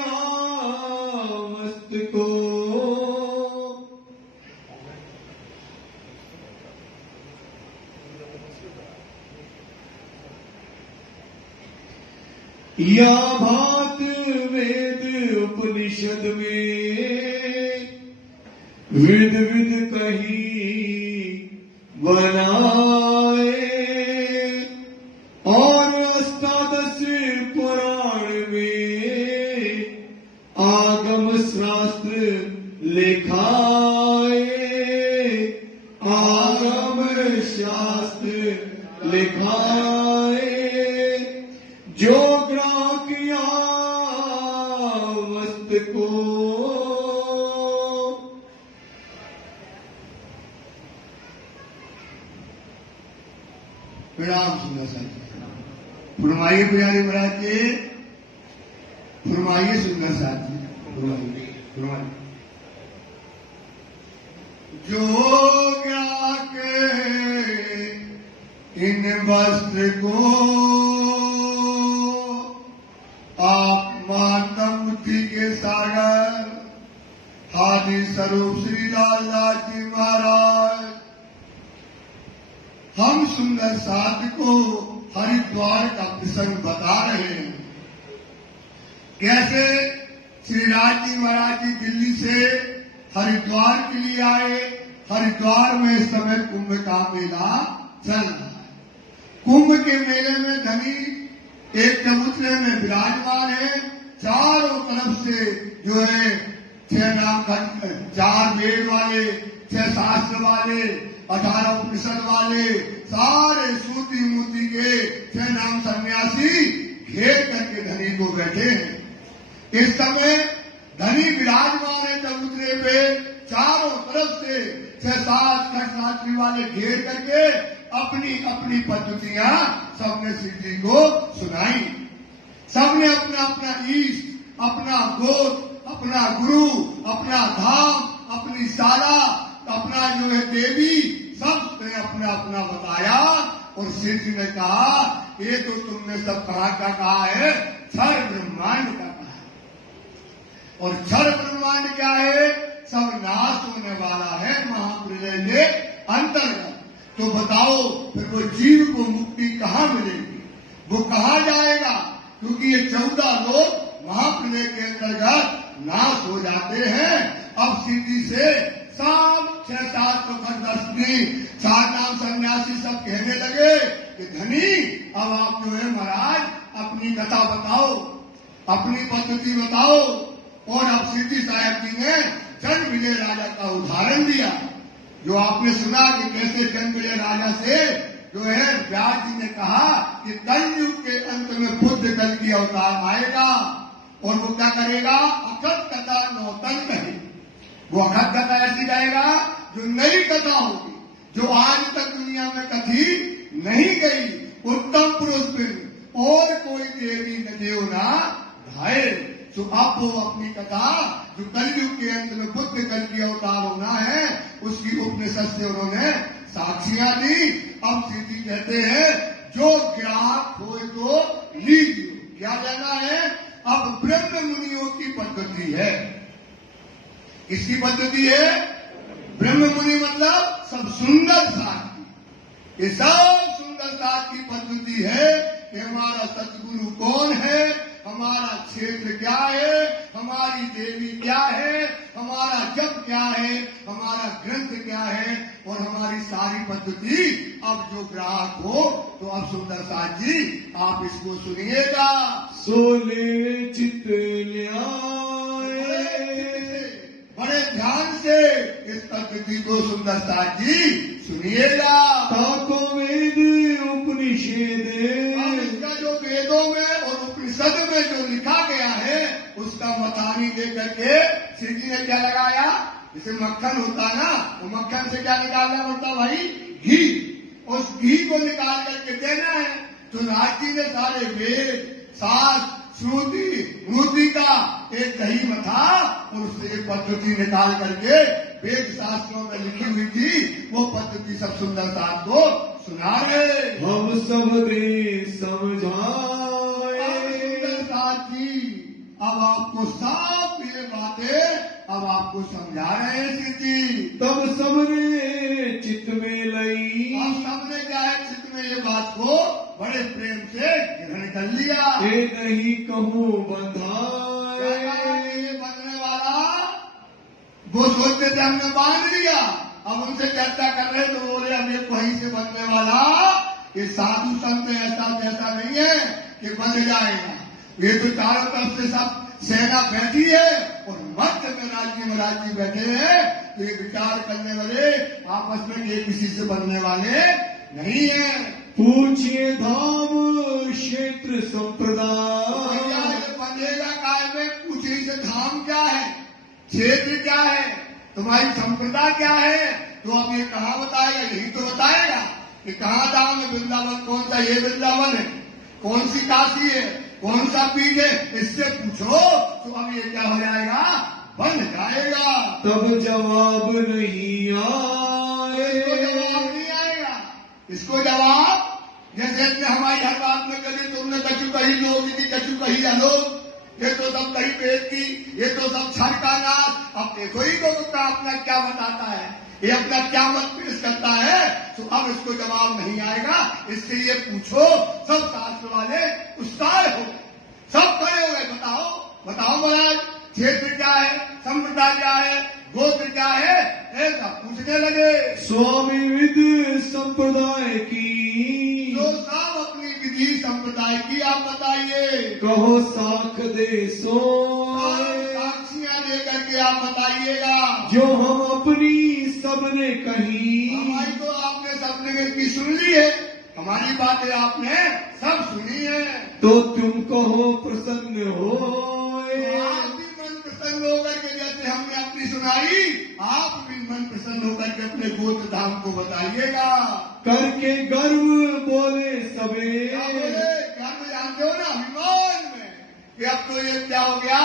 किया मस्त को, या भात वेद उपनिषद में विद विद कही बनाए, और अष्टादश पुराण में आगम शास्त्र लिखाए, आगम शास्त्र लिखाए, जो ग्रह किया वस्त को। प्रणाम सुंदर साथ फरमाइए प्यारे महाराज जी, फरमाइए सुंदर साथ जी, फरमाइए। जो क्या के इन वस्त्र को आप माता बुद्धि के सागर आदि स्वरूप श्री लाल जी महाराज, हम सुंदर साथ को हरिद्वार का प्रसंग बता रहे हैं। कैसे श्री राज जी महाराज जी दिल्ली से हरिद्वार के लिए आए। हरिद्वार में इस समय कुंभ का मेला चल रहा है। कुंभ के मेले में धनी एक चबूतरे में विराजमान है। चारों तरफ से जो है 6 नाम खंड, 4 वेद वाले, 6 शास्त्र वाले, 18 उपनिषद वाले, सारे सूती मूर्ति के 6 नाम सन्यासी घेर करके धनी को बैठे हैं। इस समय धनी विराजमान है चबूतरे पे। चारों तरफ से 6-7 खटशास्त्री वाले घेर करके अपनी अपनी पद्धतियां सबने श्री जी को सुनाई। सबने अपना अपना ईष्ट, अपना गोत्र, अपना गुरु, अपना धाम, अपनी शाला, अपना जो है देवी, सबने अपना अपना बताया। और श्री जी ने कहा ये तो तुमने सब कहाँ का कहा है, क्षर ब्रह्मांड का कहा है। और क्षर ब्रह्मांड क्या है, सब नाश होने वाला है महाप्रलय के अंतर्गत। तो बताओ फिर वो जीव को मुक्ति कहाँ मिलेगी, वो कहाँ जाएगा? क्योंकि ये 14 लोग महाप्रलय के अंतर्गत नाश हो जाते हैं। अब सीधी से सब 6-7 दर्शनी 4 नाम सन्यासी सब कहने लगे कि धनी अब आप जो है महाराज अपनी कथा बताओ, अपनी पद्धति बताओ। और अब सिद्धि साहब जी ने जन्मविजय राजा का उदाहरण दिया, जो आपने सुना कि कैसे जन्मविजय राजा से जो है व्यास जी ने कहा कि कलयुग के अंत में बुद्ध कल की अवतार आएगा और वो क्या करेगा, अखत कथा नौतन कहे। वो अखत कथा ऐसी जाएगा जो नई कथा होगी, जो आज तक दुनिया में कथी नहीं गई। उत्तम पुरुष बिन और कोई देवी न देव ना धाये। तो आप वो अपनी कथा जो कलयुग के अंत में बुद्ध कल की अवतार होना है, उसकी उपनिषद से उन्होंने साक्षियां दी। अब सीधी कहते हैं जो ग्राहक हो तो लीजिए। क्या लेना है? अब ब्रह्म मुनियों की पद्धति है। किसकी पद्धति है? ब्रह्म मुनि मतलब सब सुंदर साथ की। ये सब सुंदर साथ की पद्धति है कि हमारा सतगुरु कौन है, हमारा क्षेत्र क्या है, हमारी देवी क्या है, हमारा जप क्या है, हमारा ग्रंथ क्या है, और हमारी सारी पद्धति। अब जो ग्राहक हो तो अब सुंदर साथ जी आप इसको सुनिएगा। सोले चित बड़े ध्यान से इस पद्धति को सुंदर साथ जी सुनिएगा। ताको वेद उपनिषद, इसका जो वेदों में और उपनिषद में जो लिखा गया है उसका मतानी दे करके श्री जी ने क्या लगाया, जैसे मक्खन होता ना, तो मक्खन से क्या निकालना पड़ता भाई, घी। उस घी को निकाल करके देना है। तो राज जी ने सारे वेद, शास्त्र, श्रुति, स्मृति का एक दही मथा और उससे एक पद्धति निकाल करके वेद शास्त्रों में लिखी हुई थी, वो पद्धति सब सुंदर साथ को सुना रहे। हम सब दे समझाए। सुंदर साथ जी अब आपको सब ये बातें अब आपको समझा रहे हैं श्री जी। तब सबने चित्त में लई, अब सबने क्या है चित्त में ये बात को बड़े प्रेम से ग्रहण कर लिया। ये नहीं कहूँ बंधाए, ये बनने वाला वो सोचते थे हमने बांध लिया, अब उनसे चर्चा कर रहे तो बोले अब ये वहीं से बनने वाला ये साधु संत ऐसा वैसा नहीं है कि बन जाएगा। ये तो चारों तरफ से सब सेना बैठी है और मध्य में महाराज जी बैठे हैं, तो ये विचार करने वाले आपस में ये किसी से बनने वाले नहीं है। पूछिए धाम क्षेत्र संप्रदाय, ये बनेगा काय में, पूछिए से धाम क्या है, क्षेत्र क्या है, तुम्हारी संप्रदाय क्या है। तो अब ये कहाँ बताएगा, यही तो बताएगा कि कहाँ धाम है, वृंदावन कौन सा, ये वृंदावन है, कौन सी काशी है, कौन सा पीठ है, इससे पूछो तो अब ये क्या हो जाएगा, बन जाएगा। तब जवाब नहीं आए, इसको जवाब नहीं आएगा, इसको जवाब जैसे हमारी हर बात में कभी तुमने कछु कही लोग की कछु कही अलोक, ये तो सब कही पेट की, ये तो सब छड़ का नाश। अब देखो ही तो अपना क्या बताता है, ये अपना क्या मत पेश करता है, तो अब इसको जवाब नहीं आएगा। इससे ये पूछो, सब शास्त्र वाले उत्साह हो, सब खड़े हो गए, बताओ बताओ महाराज क्षेत्र क्या है, संप्रदाय क्या है, गोत्र क्या है, ऐसा पूछने लगे। स्वामी विद संप्रदाय की, तो सब अपनी विधि संप्रदाय की आप बताइए। कहो साख दे सो, साक्षियां लेकर के आप बताइएगा। जो हम अपनी सबने कही, हमारी तो आपने सबने की सुन ली है, हमारी बातें आपने सब सुनी है। तो तुम कहो प्रसन्न हो, आप भी मन प्रसन्न होकर के जैसे हमने अपनी सुनाई, आप भी मन प्रसन्न होकर के अपने गोत्र धाम को बताइएगा। करके गर्व बोले सबे, गर्व जानते हो ना अभिमान में, कि अब तो ये क्या हो गया,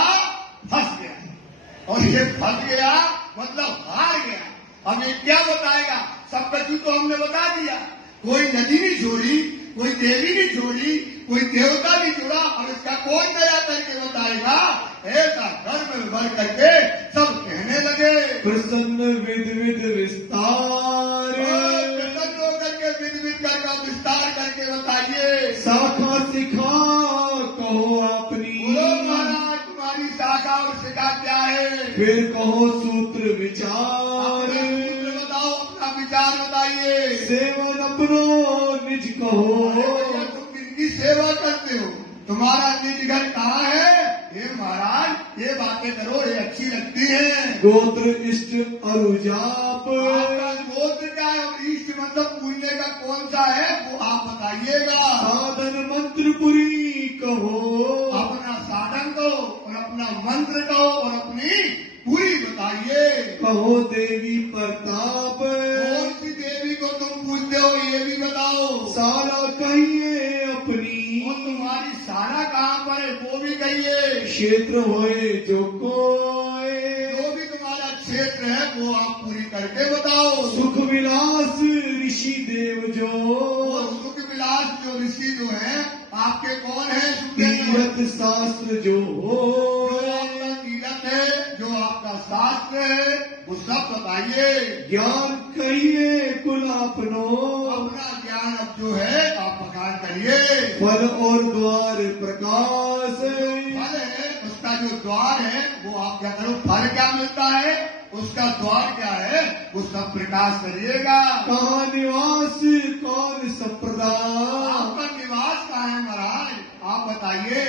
फंस गया, और ये फंस गया मतलब हार गया। अब ये क्या बताएगा, सब कछु तो हमने बता दिया, कोई नदी नहीं छोड़ी, कोई देवी नहीं छोड़ी, कोई देवता नहीं जुड़ा, और इसका कौन दया करके बताएगा। ऐसा घर में भर करके सब कहने लगे। प्रसन्न विद विद विस्तार, प्रसन्न होकर के विद विद करके विस्तार करके बताइए। शाखा सिखा कहो अपनी, बोलो महाराज तुम्हारी शाखा और शिखा क्या है। फिर कहो सूत्र विचार, बताओ अपना विचार बताइए। सेवन अपनो निज कहो, तुम किनकी सेवा करते हो, तुम्हारा निज घर कहाँ है। ये महाराज ये बातें करो, ये अच्छी लगती है। गोत्र इष्ट अरुजाप, आपका गोत्र क्या है और इष्ट मतलब पूजने का कौन सा है वो आप बताइएगा। साधन मंत्र पुरी कहो, अपना साधन दो और अपना मंत्र दो और अपनी पूरी बताइए। कहो देवी प्रताप, कौन सी देवी को तुम पूजते हो ये भी बताओ। सारा कहिए अपनी, और तुम्हारी सारा कहाँ पर है वो भी कहिए। क्षेत्र होए जो कोई, जो भी तुम्हारा क्षेत्र है वो आप पूरी करके बताओ। सुख विलास ऋषि देव जो, और सुख विलास जो ऋषि जो है आपके कौन है, तीर्थ शास्त्र जो हो, आपका तीर्थ है, जो आपका शास्त्र है वो सब बताइए। ज्ञान कहिए कुल अपनो, अपना ज्ञान अब जो है आप बखान करिए। फल और द्वार प्रकाश, फल है उसका जो द्वार है वो आप क्या करो, फल क्या मिलता है उसका द्वार क्या है वो सब प्रकाश करिएगा। कहाँ निवास कौन संप्रदाय, आपका निवास कहाँ है महाराज आप बताइए।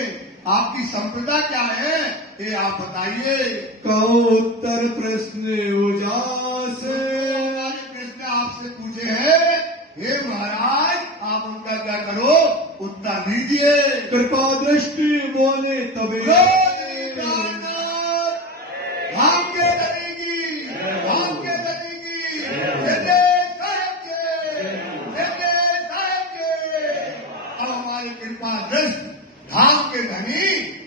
आपकी संप्रदा क्या है ये आप बताइए। कहो उत्तर प्रश्न उजास, हमारे प्रश्न आपसे पूछे हैं, हे महाराज आप उनका क्या करो उत्तर दीजिए। कृपा दृष्टि बोले तबे, हम के करेगी, हम के करेगी, अब हमारी कृपा दृष्टि धाम के धनी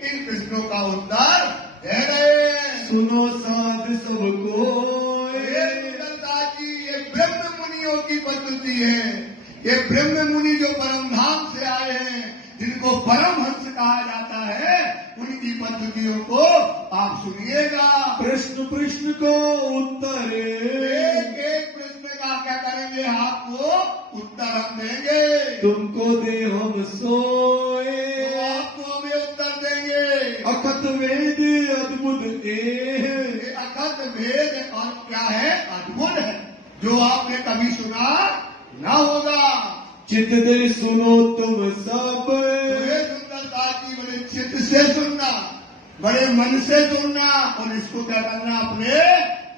इन प्रश्नों का उत्तर दे रहे हैं। सुनो साध सबको, ये ब्रह्म मुनियों की पद्धति है। ये ब्रह्म मुनि जो परम धाम से आए हैं, जिनको परमहंस कहा जाता है, उनकी पद्धतियों को आप सुनिएगा। प्रश्न प्रश्न को उत्तर, एक एक प्रश्न का क्या करेंगे, आपको उत्तर हम देंगे। तुमको दे हम सोए, तो आपको हमें उत्तर देंगे। अखत वेद अद्भुत ये अखत भेद और क्या है, अद्भुत है, जो आपने कभी सुना ना होगा। चित दे सुनो तुम सब, ये सुंदरता की बड़े चित्त से सुनना, बड़े मन से सुनना, और इसको क्या करना, अपने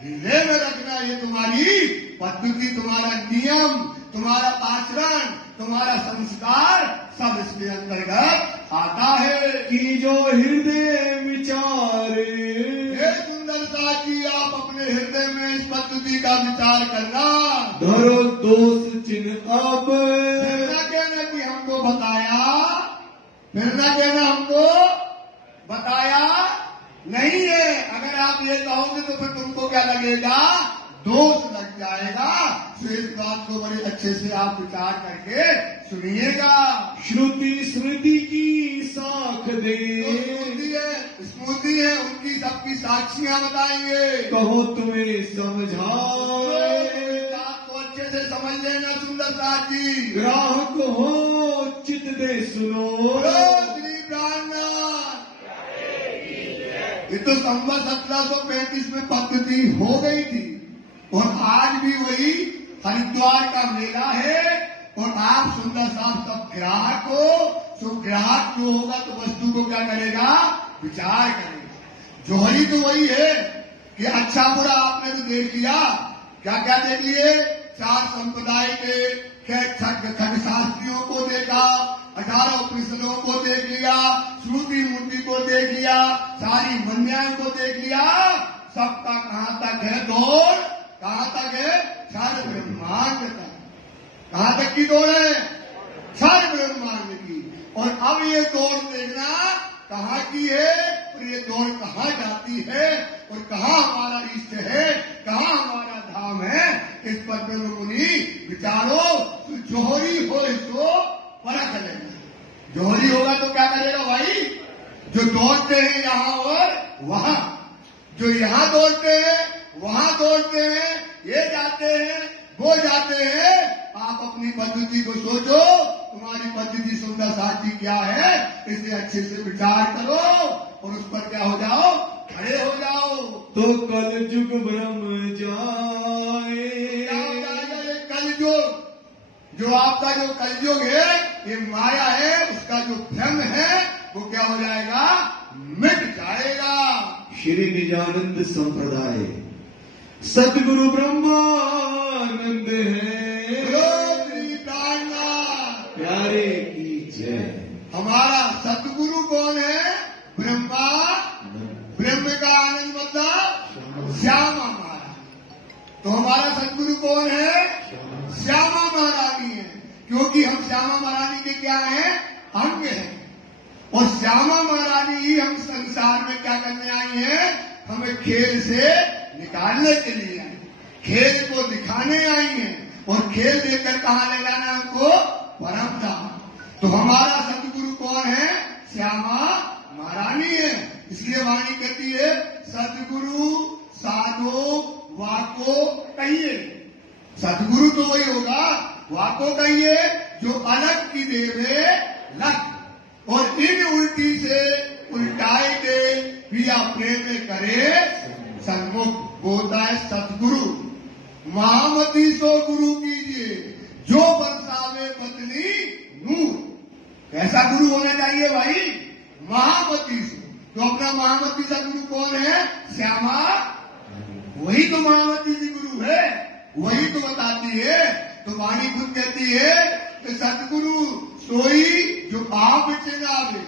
हृदय में रखना। ये तुम्हारी पद्धति, तुम्हारा नियम, तुम्हारा आचरण, तुम्हारा संस्कार सब इसके अंतर्गत आता है। कि जो हृदय विचारे, ये सुंदरता की आप अपने हृदय में इस पद्धति का विचार करना। धरो दोष चिन्ह अब, फिर न कहना कि हमको बताया, फिर न कहना हमको बताया नहीं है। अगर आप ये कहोगे तो फिर तुमको क्या लगेगा, दोष लग जाएगा। तो इस बात को बड़े अच्छे से आप विचार करके सुनिएगा। श्रुति स्मृति की साख दे, स्मृति है, उनकी सबकी साक्षियां बताएंगे। कहो तुम्हें समझाए, बात को अच्छे से समझ लेना सुंदरता जी। ग्राहक हो चित दे सुनो, श्री प्राणनाथ। ये तो संवत 1735 में पद्धति हो गई थी, और आज भी वही हरिद्वार का मेला है। और आप सुंदर साहब सब ग्राहक हो, तो ग्राहक जो होगा तो वस्तु को क्या करेगा, विचार करेगा। जोहरी तो वही है कि अच्छा बुरा आपने तो देख लिया। क्या क्या देख लिए, 4 संप्रदाय के खगशास्त्रियों को देखा, 18 उपनिषदों को देख लिया, श्रुति मूर्ति को देख लिया, सारी मन्याओं को देख लिया। सबका कहाँ तक है दौड़, कहाँ तक है, सारे ब्रह्मांड तक। कहाँ तक की दौड़ है, सारे ब्रह्मांड की। और अब ये दौड़ देखना कहाँ की है, और ये दौड़ कहाँ जाती है, और कहाँ हमारा इष्ट है, कहाँ हमारा धाम है। इस पर में मुनि विचारो। तो जोहरी हो इसको परख लेना। जोहरी होगा तो क्या करेगा भाई, जो दौड़ते हैं यहाँ और वहाँ, जो यहाँ दौड़ते हैं वहाँ दौड़ते हैं, ये जाते हैं वो जाते हैं। आप अपनी पद्धति को सोचो, तुम्हारी पद्धति सुंदर साथी क्या है, इसे अच्छे से विचार करो, और उस पर क्या हो जाओ, खड़े हो जाओ। तो कल युग ब्रह्म जाए, क्या हो जाएगा ये कलयुग, जो आपका जो कलयुग है, ये माया है, उसका जो भ्रम है वो क्या हो जाएगा, मिट जाएगा। श्री निजानंद संप्रदाय सतगुरु ब्रह्मानंद है, श्री प्राणनाथ प्यारे की जय। हमारा सतगुरु कौन है, ब्रह्मा। ब्रह्म का आनंद मतलब श्यामा महारानी। तो हमारा सतगुरु कौन है, श्यामा महारानी है। क्योंकि हम श्यामा महारानी के क्या हैं, अंग हैं। और श्यामा महारानी ही हम संसार में क्या करने आई हैं, हमें खेल से निकालने के लिए आई, खेल को दिखाने आई हैं। और खेल देकर कहाँ ले जाना हमको, परम धाम। तो हमारा सतगुरु कौन है, श्यामा महारानी है। इसलिए वाणी कहती है, सतगुरु साधो वाको कहिए। सतगुरु तो वही होगा, वाको कहिए, जो अलग की देवे लग, और इन उल्टी से उल्टाए दे, पिया प्रेम करे सन्मुख। बोलता है सतगुरु, महामती सो गुरु कीजिए, जो बरसावे बदली नूर। ऐसा गुरु होना चाहिए भाई, महामती से। तो अपना महामती सा गुरु कौन है, श्यामा। वही तो महामती जी गुरु है, वही तो बताती है। तो वाणी खुद कहती है कि सतगुरु सोई जो आप चिनावे।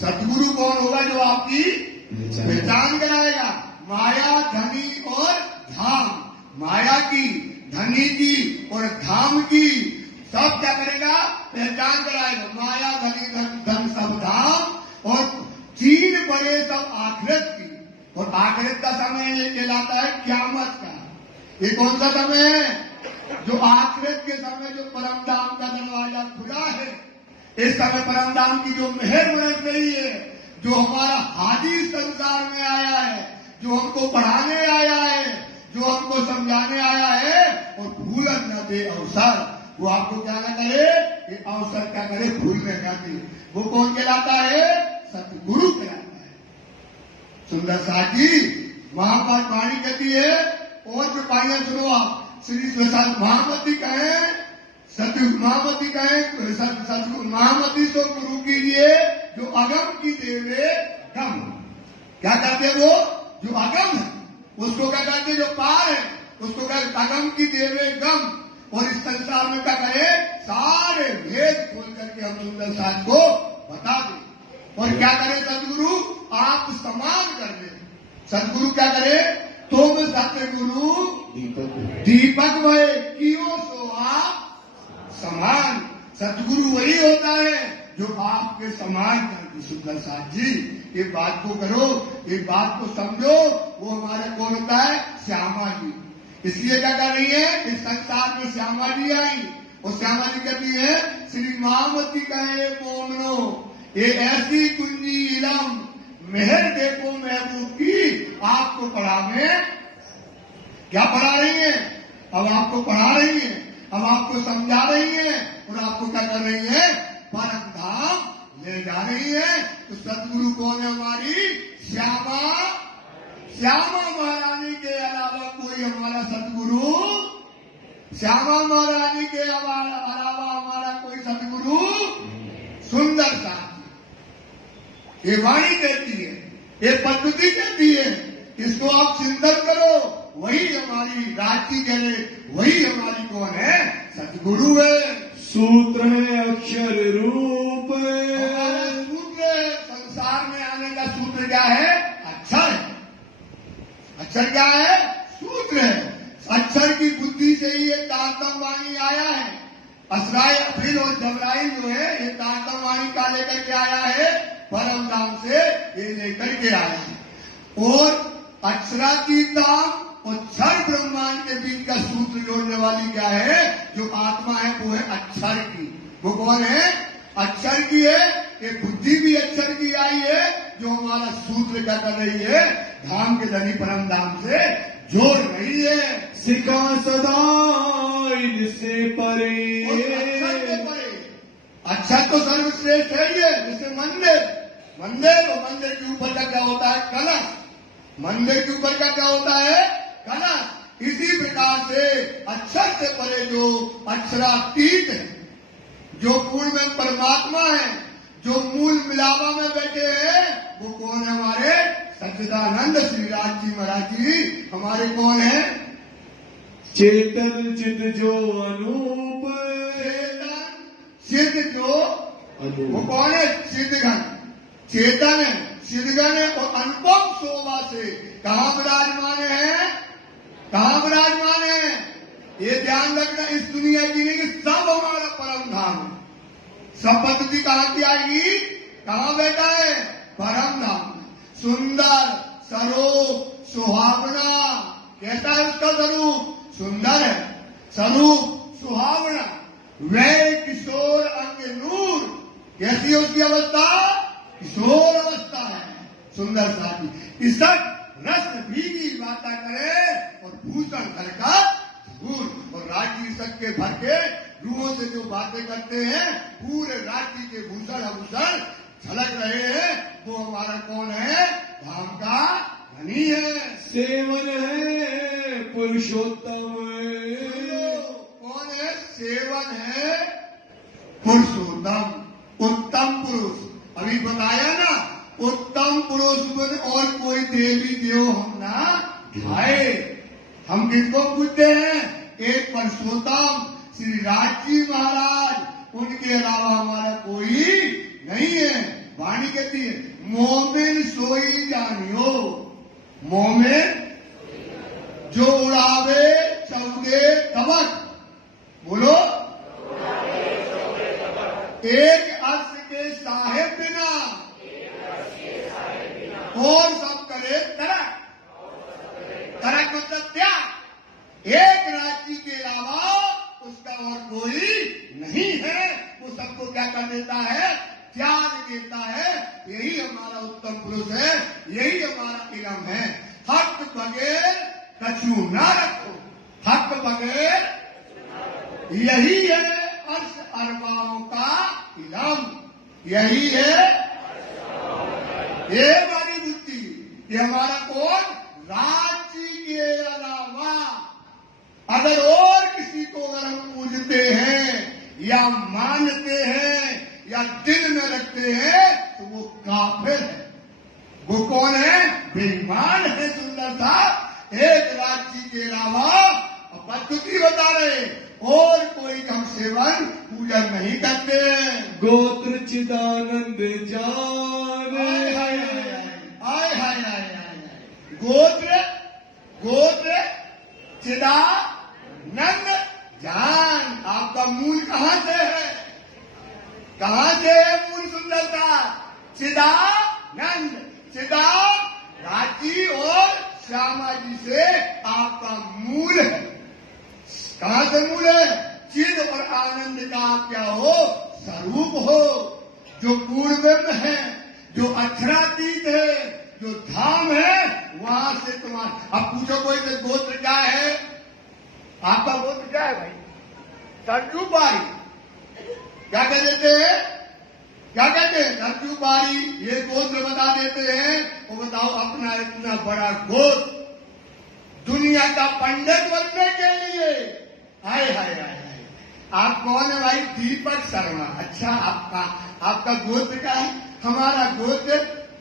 सतगुरु कौन होगा, जो आपकी पहचान कराएगा। माया, धनी और धाम, माया की, धनी की और धाम की सब क्या करेगा, पहचान कराएगा। माया, धनी, धन सब धाम, और 3 बड़े सब आखिरत की। और आखिरत का समय ये कहलाता है क़यामत का। ये कौन सा समय है, जो आखिरत के समय जो परम धाम का दरवाजा खुला है, इस समय परम धाम की जो मेहर बरस रही है, जो हमारा हाजी संसार में आया है, जो हमको पढ़ाने आया है, जो हमको समझाने आया है, और भूलन न दे अवसर, वो आपको क्या न करे, ये अवसर क्या करे, भूलने न दे। वो कौन कहलाता है? सतगुरु कहलाता है। सुंदर साथ जी महापाठ वाणी कहती है, और जो पाइया सुनो आप, श्री महामती कहे, सतगुरु महामती कहे, सतगुरु महामती तो गुरु कीजिए जो अगम की देवे गम। क्या कहते हैं वो? जो अगम है उसको क्या कहते हैं? जो पार है उसको कहते अगम की देवे गम। और इस संसार में क्या करे? सारे भेद खोल करके हम सुंदर साथ को बता दें। और क्या करे सतगुरु? आप समान कर दे। सतगुरु क्या करे? तुम सतगुरु दीपक भय कियो सो आप समान। सतगुरु वही होता है जो आपके समान करती। सुंदर साथ जी ये बात को करो, ये बात को समझो। वो हमारे कौन होता है? श्यामा जी। इसलिए क्या कर रही है? इस संसार में श्यामा जी आई, और श्यामा जी कहती है श्री महामती कहे मोमनो ये ऐसी कुंजी इलम मेहर देखो महबूब की। आपको पढ़ाने क्या पढ़ा रही है? अब आपको पढ़ा रही है, अब आपको समझा रही है, और आपको क्या कर रही है? परम धाम ले जा रही है। तो सतगुरु कौन है? हमारी श्यामा। श्यामा महारानी के अलावा कोई हमारा सतगुरु, श्यामा महारानी के अलावा हमारा कोई सतगुरु। सुंदर सा ये वाणी कहती है, ये पद्धति कहती है, इसको आप चिंतन करो। वही हमारी राजी करे, वही हमारी कौन है? सतगुरु है। सूत्र है अक्षर रूप हमारा सूत्र संसार में आने का सूत्र क्या है? अक्षर है। अक्षर क्या है? सूत्र है। अक्षर की बुद्धि से ही ये तारतम वाणी आया है। असराय अफिल और जबराइल जो है ये तारतम वाणी का लेकर के आया है, परम धाम से ये लेकर के आया है। और अक्षरातीताम और क्षर ब्रह्मांड के बीच का सूत्र जोड़ने वाली क्या है? जो आत्मा है वो है अक्षर की। वो कौन है? अक्षर की है। ये बुद्धि भी अक्षर की आई है, जो हमारा सूत्र क्या कर रही है? धाम के धनी परम धाम से जोड़ रही है। सिखा सदा इनसे परे। अक्षर तो सर्वश्रेष्ठ है ये। जैसे मंदिर, मंदिर और मंदिर के ऊपर का क्या होता है? कलश। मंदिर के ऊपर का क्या होता है? कलश। इसी प्रकार से अक्षर से परे जो अक्षरातीत है, जो पूर्ण में परमात्मा है, जो मूल मिलावा में बैठे हैं, वो कौन है? हमारे सच्चिदानंद श्री राज जी महाराज जी हमारे कौन है? चेतन चित जो अनूप। चेतन चित जो वो कौन है? सिद्धगण। चेतन है, सिद्धगण है, और अनुपम शोभा से कहाँ विराजमान है? कहाँ विराजमान है? ये ध्यान रखना, इस दुनिया की नहीं, सब हमारा परम धाम है। सब पद्धति कहाँ की आएगी? कहाँ बैठा है? परम धाम। सुंदर स्वरूप सुहावना। कैसा है उसका स्वरूप? सुंदर है, स्वरूप सुहावना। वह किशोर अंग नूर। कैसी है उसकी अवस्था? किशोर अवस्था है। सुंदर साथी इसक रस भीगी बाता करे, और भूषण का दूर। और राज्य सक के भर के रूहों से जो बातें करते हैं, पूरे राज्य के भूषण आभूषण झलक रहे हैं। वो हमारा कौन है? धाम का धनी है। सेवन है पुरुषोत्तम। कौन है? सेवन है पुरुषोत्तम, उत्तम पुरुष। अभी बताया ना, उत्तम पुरुष में और कोई देवी देव हम ना आए। हम किसको पूछते हैं? एक पुरुषोत्तम श्री राज जी महाराज, उनके अलावा हमारा कोई नहीं है। वाणी कहती है मोमिन सोई जानियो। मोमिन जो उड़ावे चौदे तबक। बोलो, एक अर्श के साहेब बिना और सब करे तरक। तरक मतलब त्याग। एक राज्य के अलावा उसका और कोई नहीं है। वो को सबको क्या कर देता है, त्याग देता है। यही हमारा उत्तम पुरुष है, यही हमारा इलम है। हक बगैर कछु ना रखो, हक बगैर, यही है अर्श अरबाओं का इलम, यही है ये हमारी बुद्धि। ये हमारा कौन, राज्य के अलावा अगर और किसी को अगर हम पूजते हैं या मानते हैं या दिल में रखते हैं तो वो काफिर है। वो कौन है, बेईमान है। सुंदर सा एक राज्य के अलावा पद्धति बता रहे और कोई हम सेवन पूजन नहीं करते। गोत्र चिदानंद जाने, हाय हाय हाय हाय, गोत्र गोत्र चिदानंद जान। आपका मूल कहाँ से है, कहाँ से है मूल सुंदरता, चिदानंद, चिदा राजी और श्यामा जी से आपका मूल है। कहाँ से मूल है, चिद और आनंद का आप क्या हो, स्वरूप हो, जो पूर्व में है, जो अक्षरातीत है, जो धाम है, वहां से तुम्हारा। अब पूछो कोई से गोत्र क्या है, आपका गोत्र क्या है भाई, सरजू बारी, क्या कह देते हैं, क्या कहते हैं, सरजू बारी, ये गोत्र बता देते हैं। वो बताओ अपना इतना बड़ा गोत्र दुनिया का पंडित बनने के लिए, हाय हाय हाय, आप कौन है भाई, दीपक शर्मा। अच्छा, आपका गोत्र क्या है, हमारा गोत्र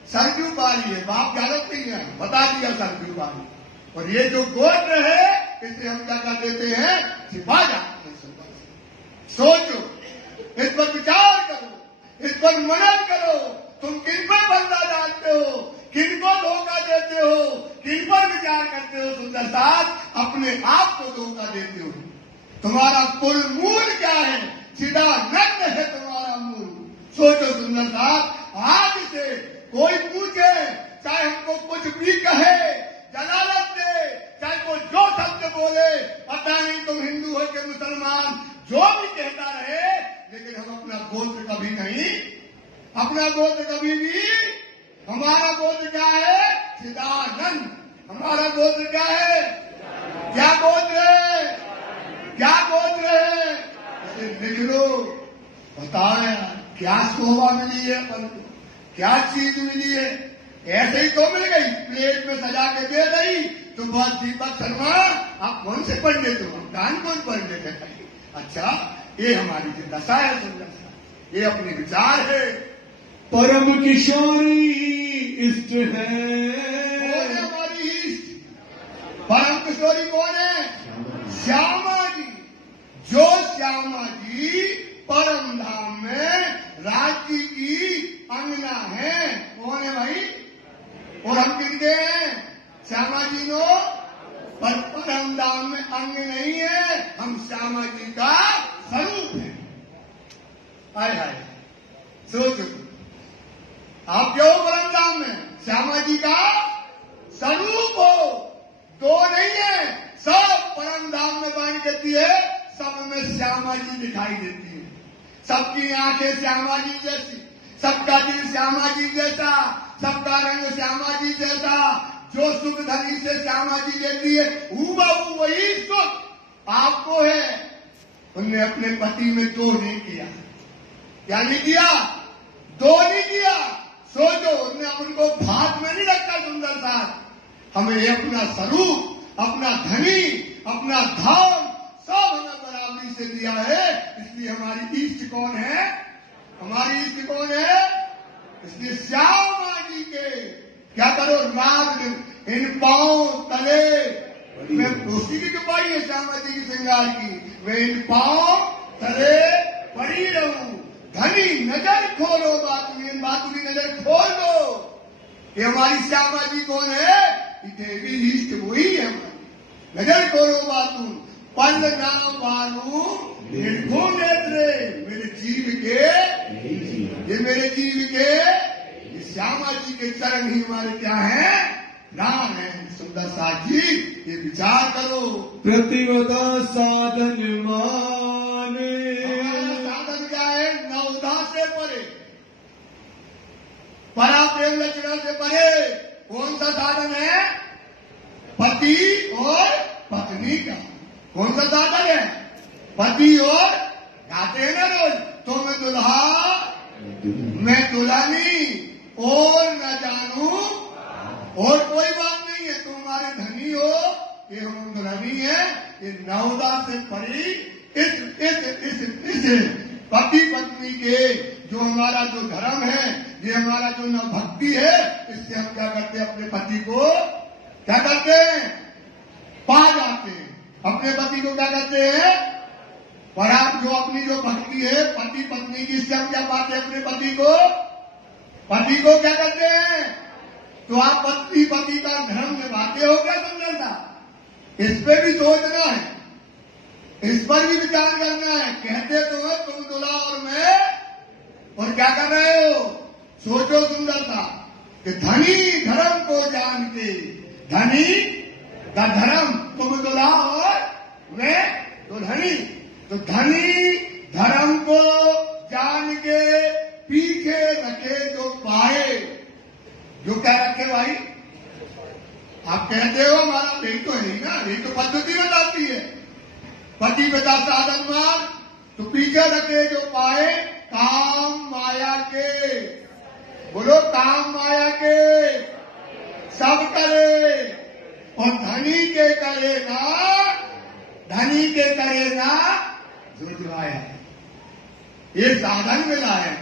सरजू बारी है। बाप जानते ही है, बता दिया सरजू बारी। और ये जो गोत्र है इसे हम क्या कर देते हैं, छिपा जाते हैं। सोचो, इस पर विचार करो, इस पर मनन करो, तुम किन पर बंदा डालते हो, किन को धोखा देते हो, किन पर विचार करते हो। सुंदर साथ अपने आप को धोखा देते हो। तुम्हारा कुल मूल क्या है, चिदानंद है तुम्हारा मूल। सोचो सुंदर साथ, आज से कोई पूछे, चाहे हमको कुछ भी कहे, जलालत दे, चाहे वो जो शब्द बोले, पता नहीं तुम हिंदू हो के मुसलमान, जो भी कहता रहे, लेकिन हम अपना गोत्र कभी नहीं, अपना गोत्र कभी भी, हमारा गोत्र क्या है, चिदानंद। हमारा गोत्र क्या है, क्या गोत्र है, क्या गोत्र है, इसे लिख लो। बताओ यार, क्या शोभा मिली है अपन को, क्या चीज मिली है, ऐसे ही तो मिल गई, प्लेट में सजा के दे गई। तो बात दीपक शर्मा, आप कौन से पंडित हो, कान कौन पंडित है। अच्छा, ये हमारी जो दशा है सुंदर सा, ये अपने विचार है। परम किशोरी इष्ट है, कौन है हमारी इष्ट, परम किशोरी कौन है, श्यामा जी। जो श्यामा जी परम धाम में राज्य की अंगना है, कौन है भाई, और हम किनके हैं, श्यामा जी नो, पर परम धाम में अंग नहीं है, हम श्यामा जी का स्वरूप है। हाय हाय, सोचो, आप क्यों परम धाम में, श्यामा जी का स्वरूप हो, दो नहीं है, सब परम धाम में बाणी कहती है, सब में श्यामा जी दिखाई देती है। सबकी आंखें श्यामा जी जैसी, सबका दिल श्यामा जी जैसा, सबका रंग श्यामा जी जैसा, जो सुख धनी से श्यामा जी देती है, हूबहू वही सुख आपको है। उनने अपने पति में दो नहीं किया, क्या नहीं किया, दो नहीं किया। सोचो, उनने उनको भात में नहीं रखा। सुंदर सा हमें अपना स्वरूप, अपना धनी, अपना धाम सब हमें बराबरी से दिया है। इसलिए हमारी इष्ट कौन है, हमारी इष्ट कौन है, इसलिए श्यामा जी के क्या करो, राग इन पांव तले में उसी की छुपाई है, श्यामा जी की श्रृंगार की, वे इन पांव तले पड़ी रहूं। धनी नजर खोलो, बातुली बातुली नजर खोल दो। ये हमारी श्यामा जी कौन है, देवी इष्ट वही है हमारी। नजर खोलो बातू, पल नाम बालू निर्घुम नेत्रे, मेरे जीव के, ये मेरे जीव के, ये श्यामा जी के चरण ही हमारे क्या है, प्राण है। सुंदर साथ जी, ये विचार करो। प्रतिवदा साधन माने, साधन क्या है, साधन है पति और पत्नी का। कौन सा साधन है? पति और, गाते हैं ना रोज, तो मैं दुल्हा मैं दुल्हनी और न जानू, और कोई बात नहीं है, तुम हमारे धनी हो, ये हम दुल्हनी है, ये नवदा से परी इस पति पत्नी के जो हमारा जो धर्म है, ये हमारा जो न भक्ति है, इससे हम क्या करते हैं? अपने पति को क्या करते हैं? पा जाते हैं। अपने पति को क्या करते हैं? पर आप जो अपनी जो भक्ति है पति पत्नी की, इससे हम क्या पाते हैं? अपने पति को क्या करते हैं? तो आप पति का धर्म निभाते हो क्या? सुंदर सा, इस पे भी सोचना है, इस पर भी विचार करना है। कहते तो है तुम दुल्हा और मैं, और क्या कर रहे हो? सोचो सुंदर सा कि धनी धर्म को जान के, धनी का धर्म, तुम दुल्हा और मैं दुल्हनी, तो धनी धर्म को जान के पीछे रखे जो पाए, जो क्या रखे भाई? आप कहते हो हमारा यही तो है ही ना, यही तो पद्धति बताती है। पति पिता साधन मार्ग, तो पीछे रखे जो पाए काम माया के, बोलो काम माया के सब करे, और धनी के करे ना जुझवाया। ये साधन मिला है,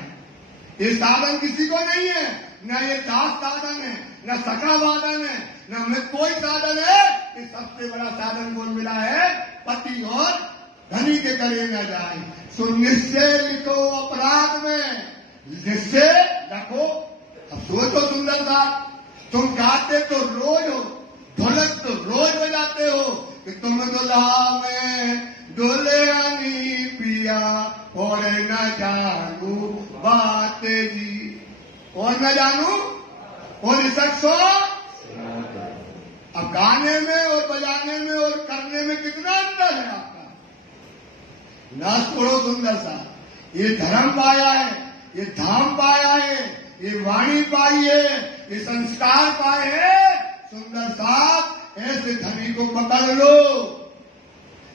ये साधन किसी को नहीं है, न ये दास साधन है, न सका साधन है, न में कोई साधन है। ये सबसे बड़ा साधन कौन मिला है? पति और धनी के करे न जाए। सो निश्चय लिखो अपराध में, निश्चय रखो। अब सोचो सुंदर सा, तुम गाते तो रोज हो, ढोलक तो रोज बजाते हो कि तुम दुल्हा में दुल्हनी पिया और न जानू बात जी, और न जानू और इसको। अब गाने में और बजाने में और करने में कितना अंतर है आपका? ना छोड़ो सुंदर सा, ये धर्म पाया है, ये धाम पाया है, ये वाणी पाई है, ये संस्कार पाए हैं। सुंदर साहब, ऐसे धनी को पकड़ लो।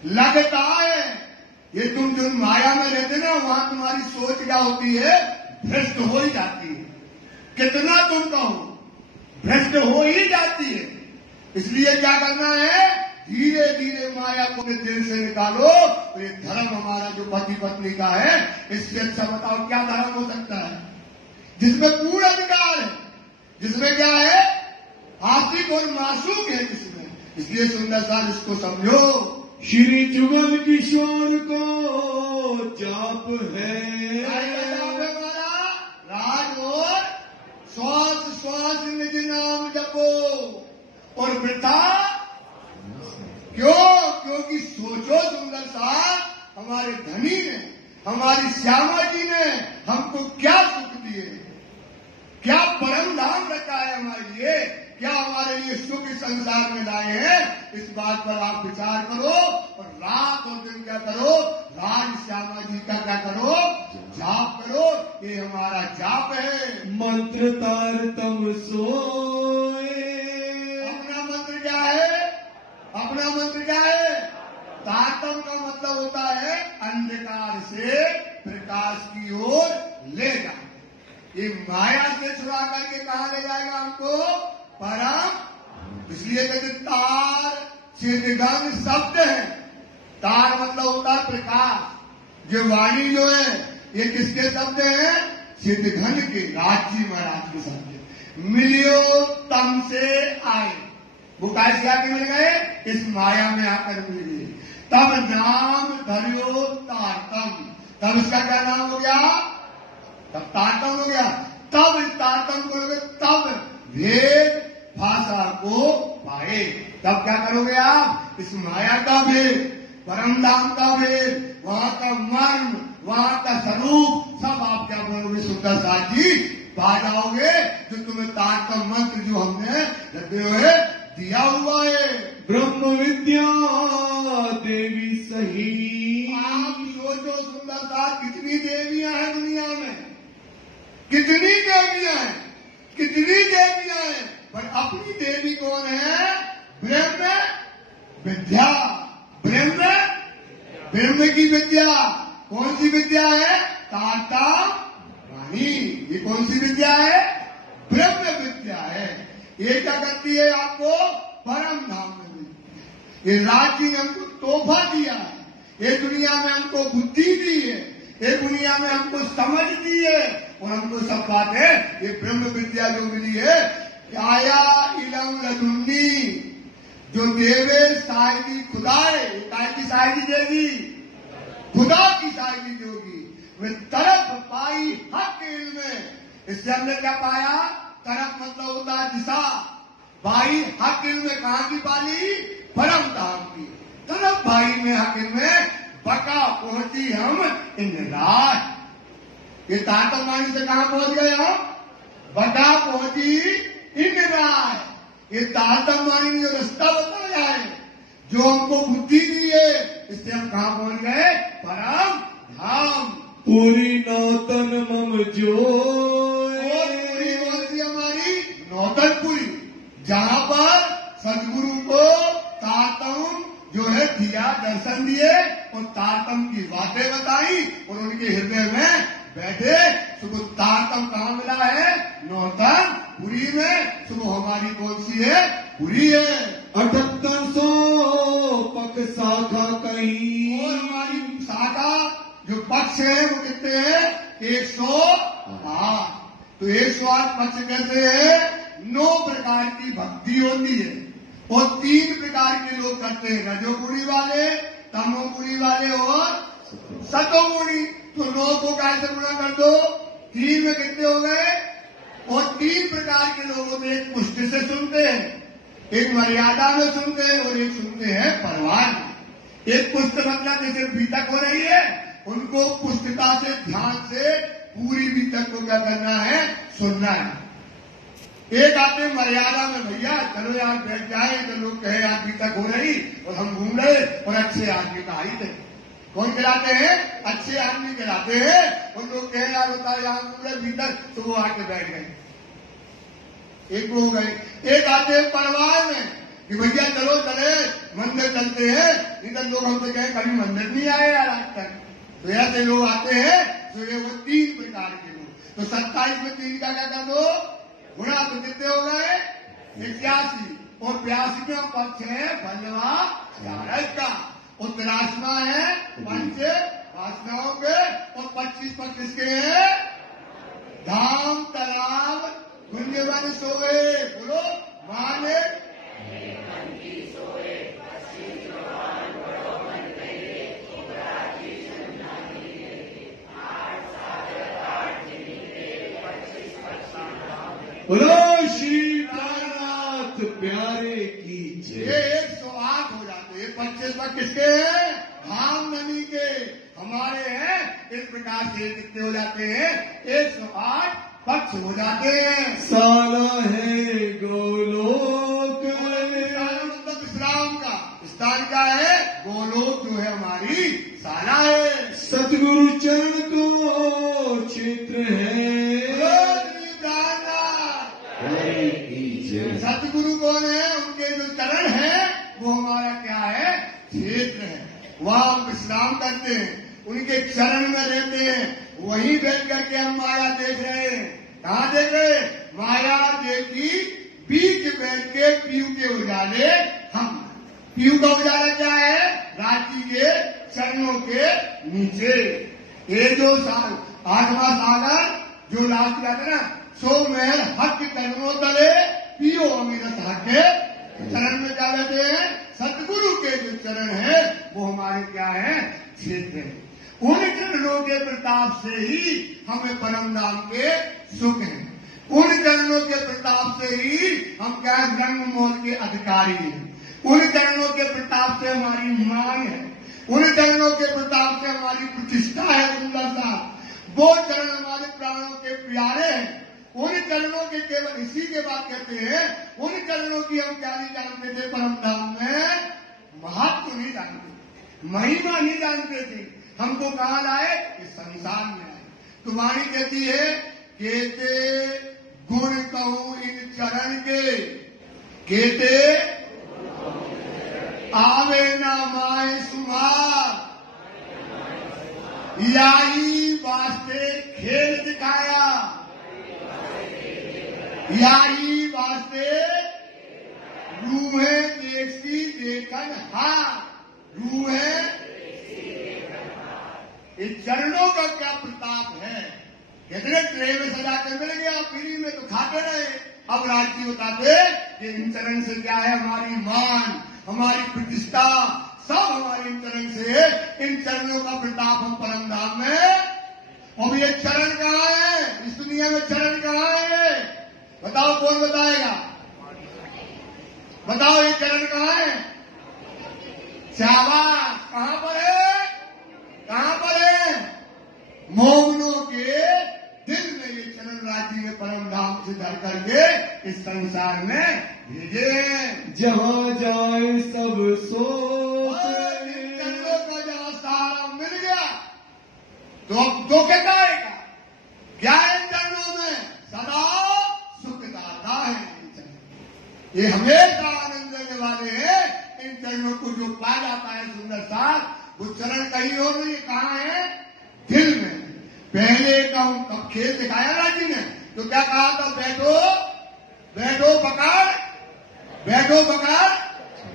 लगता है ये तुम जो माया में रहते ना, वहां तुम्हारी सोच क्या होती है? भ्रष्ट हो ही जाती है। कितना तुम कहो, भ्रष्ट हो ही जाती है। इसलिए क्या करना है? धीरे धीरे माया को दिल से निकालो। तो ये धर्म हमारा जो पति पत्नी का है, इससे अच्छा बताओ क्या धर्म हो सकता है? जिसमें पूर्ण अधिकार है, जिसमें क्या है? आशिक और मासूक है जिसमें। इसलिए सुंदर साल इसको समझो। श्री जुगल किशोर को जाप है हमारा राज, और श्वास श्वास निज नाम जपो, और वृथा क्यों? क्योंकि सोचो सुंदर साहब, हमारे धनी ने, हमारी श्यामा जी ने हमको क्या सुख दिए, क्या परम धाम रखा है हमारे लिए, क्या हमारे लिए सुख इस संसार में लाए हैं। इस बात पर आप विचार करो, और रात और दिन क्या करो? राज श्यामा जी का क्या करो? जाप करो। ये हमारा जाप है। मंत्र तार तम सोए। अपना मंत्र क्या है? अपना मंत्र क्या है? तारतम का मतलब होता है अंधकार से प्रकाश की ओर ले जाना। ये माया से छुड़ा करके कहा ले जाएगा हमको? परम। इसलिए कहते तार चिदघन शब्द है। तार मतलब होता है प्रकाश। ये वाणी जो है ये किसके शब्द है? चिदघन के, राजी महाराज के शब्द। मिलियो तम से आए, वो कैसे आके मिल गए? इस माया में आकर मिल गए। तब नाम धरियो तारतम, तब इसका क्या नाम हो गया? तब तारतम हो गया। तब इस तारतम को लोगे, तब भेद भाषा को पाए। तब क्या करोगे आप? इस माया का भेद, परम धाम का भेद, वहां का मर्म, वहां का स्वरूप सब आप क्या बोलोगे? सुंदर साथ जी पा जाओगे। जो तुम्हें तारतम मंत्र जो हमने रखे हुए दिया हुआ है, ब्रह्म विद्या देवी सही। आप सोचो सुंदर साथ, कितनी देवियां हैं दुनिया में, कितनी देवियां हैं, कितनी देवियां हैं। पर अपनी देवी कौन है? ब्रह्म विद्या। ब्रह्म की विद्या। कौन सी विद्या है? तारतम्य। ये कौन सी विद्या है? ब्रह्म विद्या है। ये क्या करती है? आपको परम धाम में मिलती है। ये राज्य ने हमको तोहफा दिया है। ये दुनिया में हमको बुद्धि दी है। ये दुनिया में हमको समझ दी है और हमको सब बात है। ये ब्रह्म विद्या जो मिली है, आया इलम लदुन्नी, जो देवे साहिबी खुदाए, काय की साहिबी देगी? खुदा की साहिबी देगी। वे तरफ पाई हक इल्म में। इससे हमने क्या पाया? तरफ मतलब होता है दिशा। भाई हक इल्म में कहां की पाली? परम धाम की तरफ। भाई में हक इल्म में बका पहुंची हम इंद्राज। ये तारतम्य से कहां पहुंच गए हम? बका पहुंची इंद्राज। ये तारतम्य ने जो रास्ता बताया है, जो हमको बुद्धि दी है, इससे हम कहां पहुंच गए? परम धाम। पूरी नौतन मम जो पूरी होती हमारी नौतनपुरी, जहां पर सदगुरु को तारतम्य जो है दिया, दर्शन दिए और तारतम्य की बातें बताई और उनके हृदय में बैठे। सुबह तारतम्य कहाँ मिला है? नौतनपुरी में। सुबह हमारी कौन सी है? पुरी है। 7800 पक शाखा कहीं। और हमारी शाखा जो पक्ष है वो कितने हैं? 108। तो 108 पक्ष कैसे है? 9 प्रकार की भक्ति होती है और 3 प्रकार के लोग करते हैं, रजोगुणी वाले, तमोगुणी वाले और सतोगुणी। तो 9 को कैसे गुणा कर दो? 3 में कितने हो गए? और 3 प्रकार के लोग होते हैं। एक पुष्टि से सुनते हैं, एक मर्यादा में सुनते हैं और एक सुनते हैं परवाह में। एक पुष्ट मतलब जैसे बीतक हो रही है, उनको पुष्टता से, ध्यान से पूरी बीतक को क्या करना है? सुनना है। एक आते मर्यादा में, भैया चलो यार बैठ जाए, तो लोग कहे यार बीतक हो रही और हम घूम रहे और अच्छे आदमी का ही थे। कौन खिलाते हैं? अच्छे आदमी खिलाते हैं। और लोग कहे यार होता है यहाँ घूम रहे बीतक, तो वो आके बैठ गए। एक हो गए। एक आते हैं परवाह में कि भैया चलो चले मंदिर चलते हैं, इधर लोग हमसे कहे कभी मंदिर नहीं आए यार आज तक। तो ऐसे लोग आते हैं। तो ये वो 3 प्रकार के लोग। तो 27 में 3 का क्या कर दो? गुणा। तो कितने हो गए? 81। और 82 में पक्ष है बलवा का और 83वां है पंच वासनाओं के और 25 पक्ष किसके हैं? धाम तालाब गुंजवन सोए। बोलो माने बोलो श्री प्राणनाथ प्यारे की ये जय। 108 हो जाते हैं। 25 पक्ष किसके हैं? धाम नदी के हमारे हैं। इस प्रकार से कितने हो जाते हैं? 108 पक्ष हो जाते हैं। साला है गोलोक मतलब विश्राम का स्थान का है? गोलोक जो है हमारी शाला है। सतगुरु चरण को क्षेत्र है। सतगुरु कौन है? उनके जो चरण है वो हमारा क्या है? क्षेत्र है। वहां हम विश्राम करते हैं, उनके चरण में रहते हैं। वहीं बैठ करके हम माया देख रहे हैं। कहाँ देख रहे? माया देखी बीच बैठ के पीयू के उजाले हम। पीयू का उजाला क्या है? रांची के चरणों के नीचे। ये जो 8वां सागर जो लास्ट का था ना, सो महल हक चरणों तले पियो अमीरत हके। चरण में क्या रहते हैं? सतगुरु के जो चरण है वो हमारे क्या है? क्षेत्र है। उन चरणों के प्रताप से ही हमें परम धाम के सुख हैं। उन चरणों के प्रताप से ही हम क्या है? रंग मोल के अधिकारी हैं। उन चरणों के प्रताप से हमारी मांग है। उन चरणों के प्रताप से हमारी प्रतिष्ठा है। सुंदरता वो चरण हमारे प्राणों के प्यारे हैं। उन चरणों के केवल इसी के बाद कहते हैं, उन चरणों की हम क्या नहीं जानते थे? परम धाम में महत्व नहीं जानते, महिमा नहीं जानते थे। हमको कहाँ लाए? इस संसार में आए। तो वाणी कहती है, कहते गुण कहूं इन चरण के, केते आवे ना माए सुमार, याही वास्ते खेल दिखाया, याही वास्ते रूहे देखी देखन हार, रूहे इन चरणों का क्या प्रताप है। कितने ट्रे में सजा के मिल गया, फ्री में तो खाते रहे। अब राजी बताते कि इन चरण से क्या है हमारी मान, हमारी प्रतिष्ठा, सब हमारे इन चरण से, इन चरणों का प्रताप हम परम धाम में। अब ये चरण कहाँ है इस दुनिया में, चरण कहाँ है बताओ, कौन बताएगा, बताओ ये चरण कहाँ है। शाबाश, कहाँ पर है, कहाँ पर है, मोमनों के दिल में ये चरण राजी ने परम धाम से धर करके इस संसार में भेजे। जहाँ जाए सब सोच, चरणों को जहाँ सहारा मिल गया तो अब तो क्या आएगा, क्या है इन चरणों में, सदा सुखदाता है इन चरण। ये हमेशा आनंद देने वाले हैं। इन चरणों को जो पा जाता है सुंदर साथ, वो चरण कहीं और नहीं, कहाँ है, दिल में। पहले का कब खेल दिखाया राजी ने, तो क्या कहा था, बैठो बैठो पकड़, बैठो पकड़,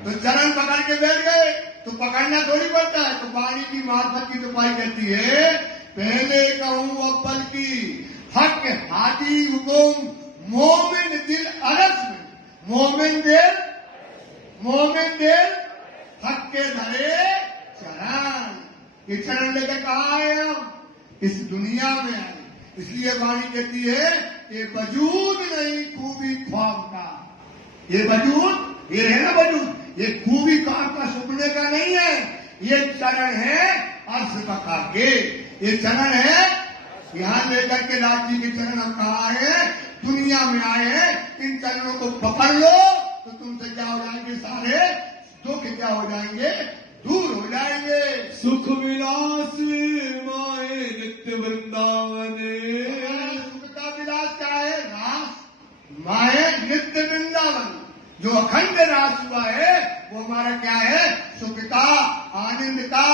तो चरण पकड़ के बैठ गए। तो पकड़ना थोड़ी पड़ता है, तो पानी की मार्फत की तुपाई कहती है, पहले कहूं अव्वल की हक हाथी हुकुम, मोमिन दिल अरस में, मोमिन दिल हक के धरे चरण। ये चरण लेकर कहा आए हम, इस दुनिया में आए। इसलिए वाणी कहती है, ये वजूद नहीं खूबी ख्वाब का, ये वजूद, ये है ना वजूद, ये खूबी ख्वाब का सुपने का नहीं है, ये चरण है अर्श बका के, ये चरण है। यहां लेकर के राज जी के चरण हम कहा है, दुनिया में आए हैं। इन चरणों को पकड़ लो तो तुमसे क्या हो जाएंगे, सारे दुख क्या हो जाएंगे, दूर हो जाएंगे। सुख विलास माए नित्य वृंदावन, सुख का विलास क्या है, रास माए नित्य वृंदावन, जो अखंड रास हुआ है वो हमारा क्या है, सुख का, आनंद का,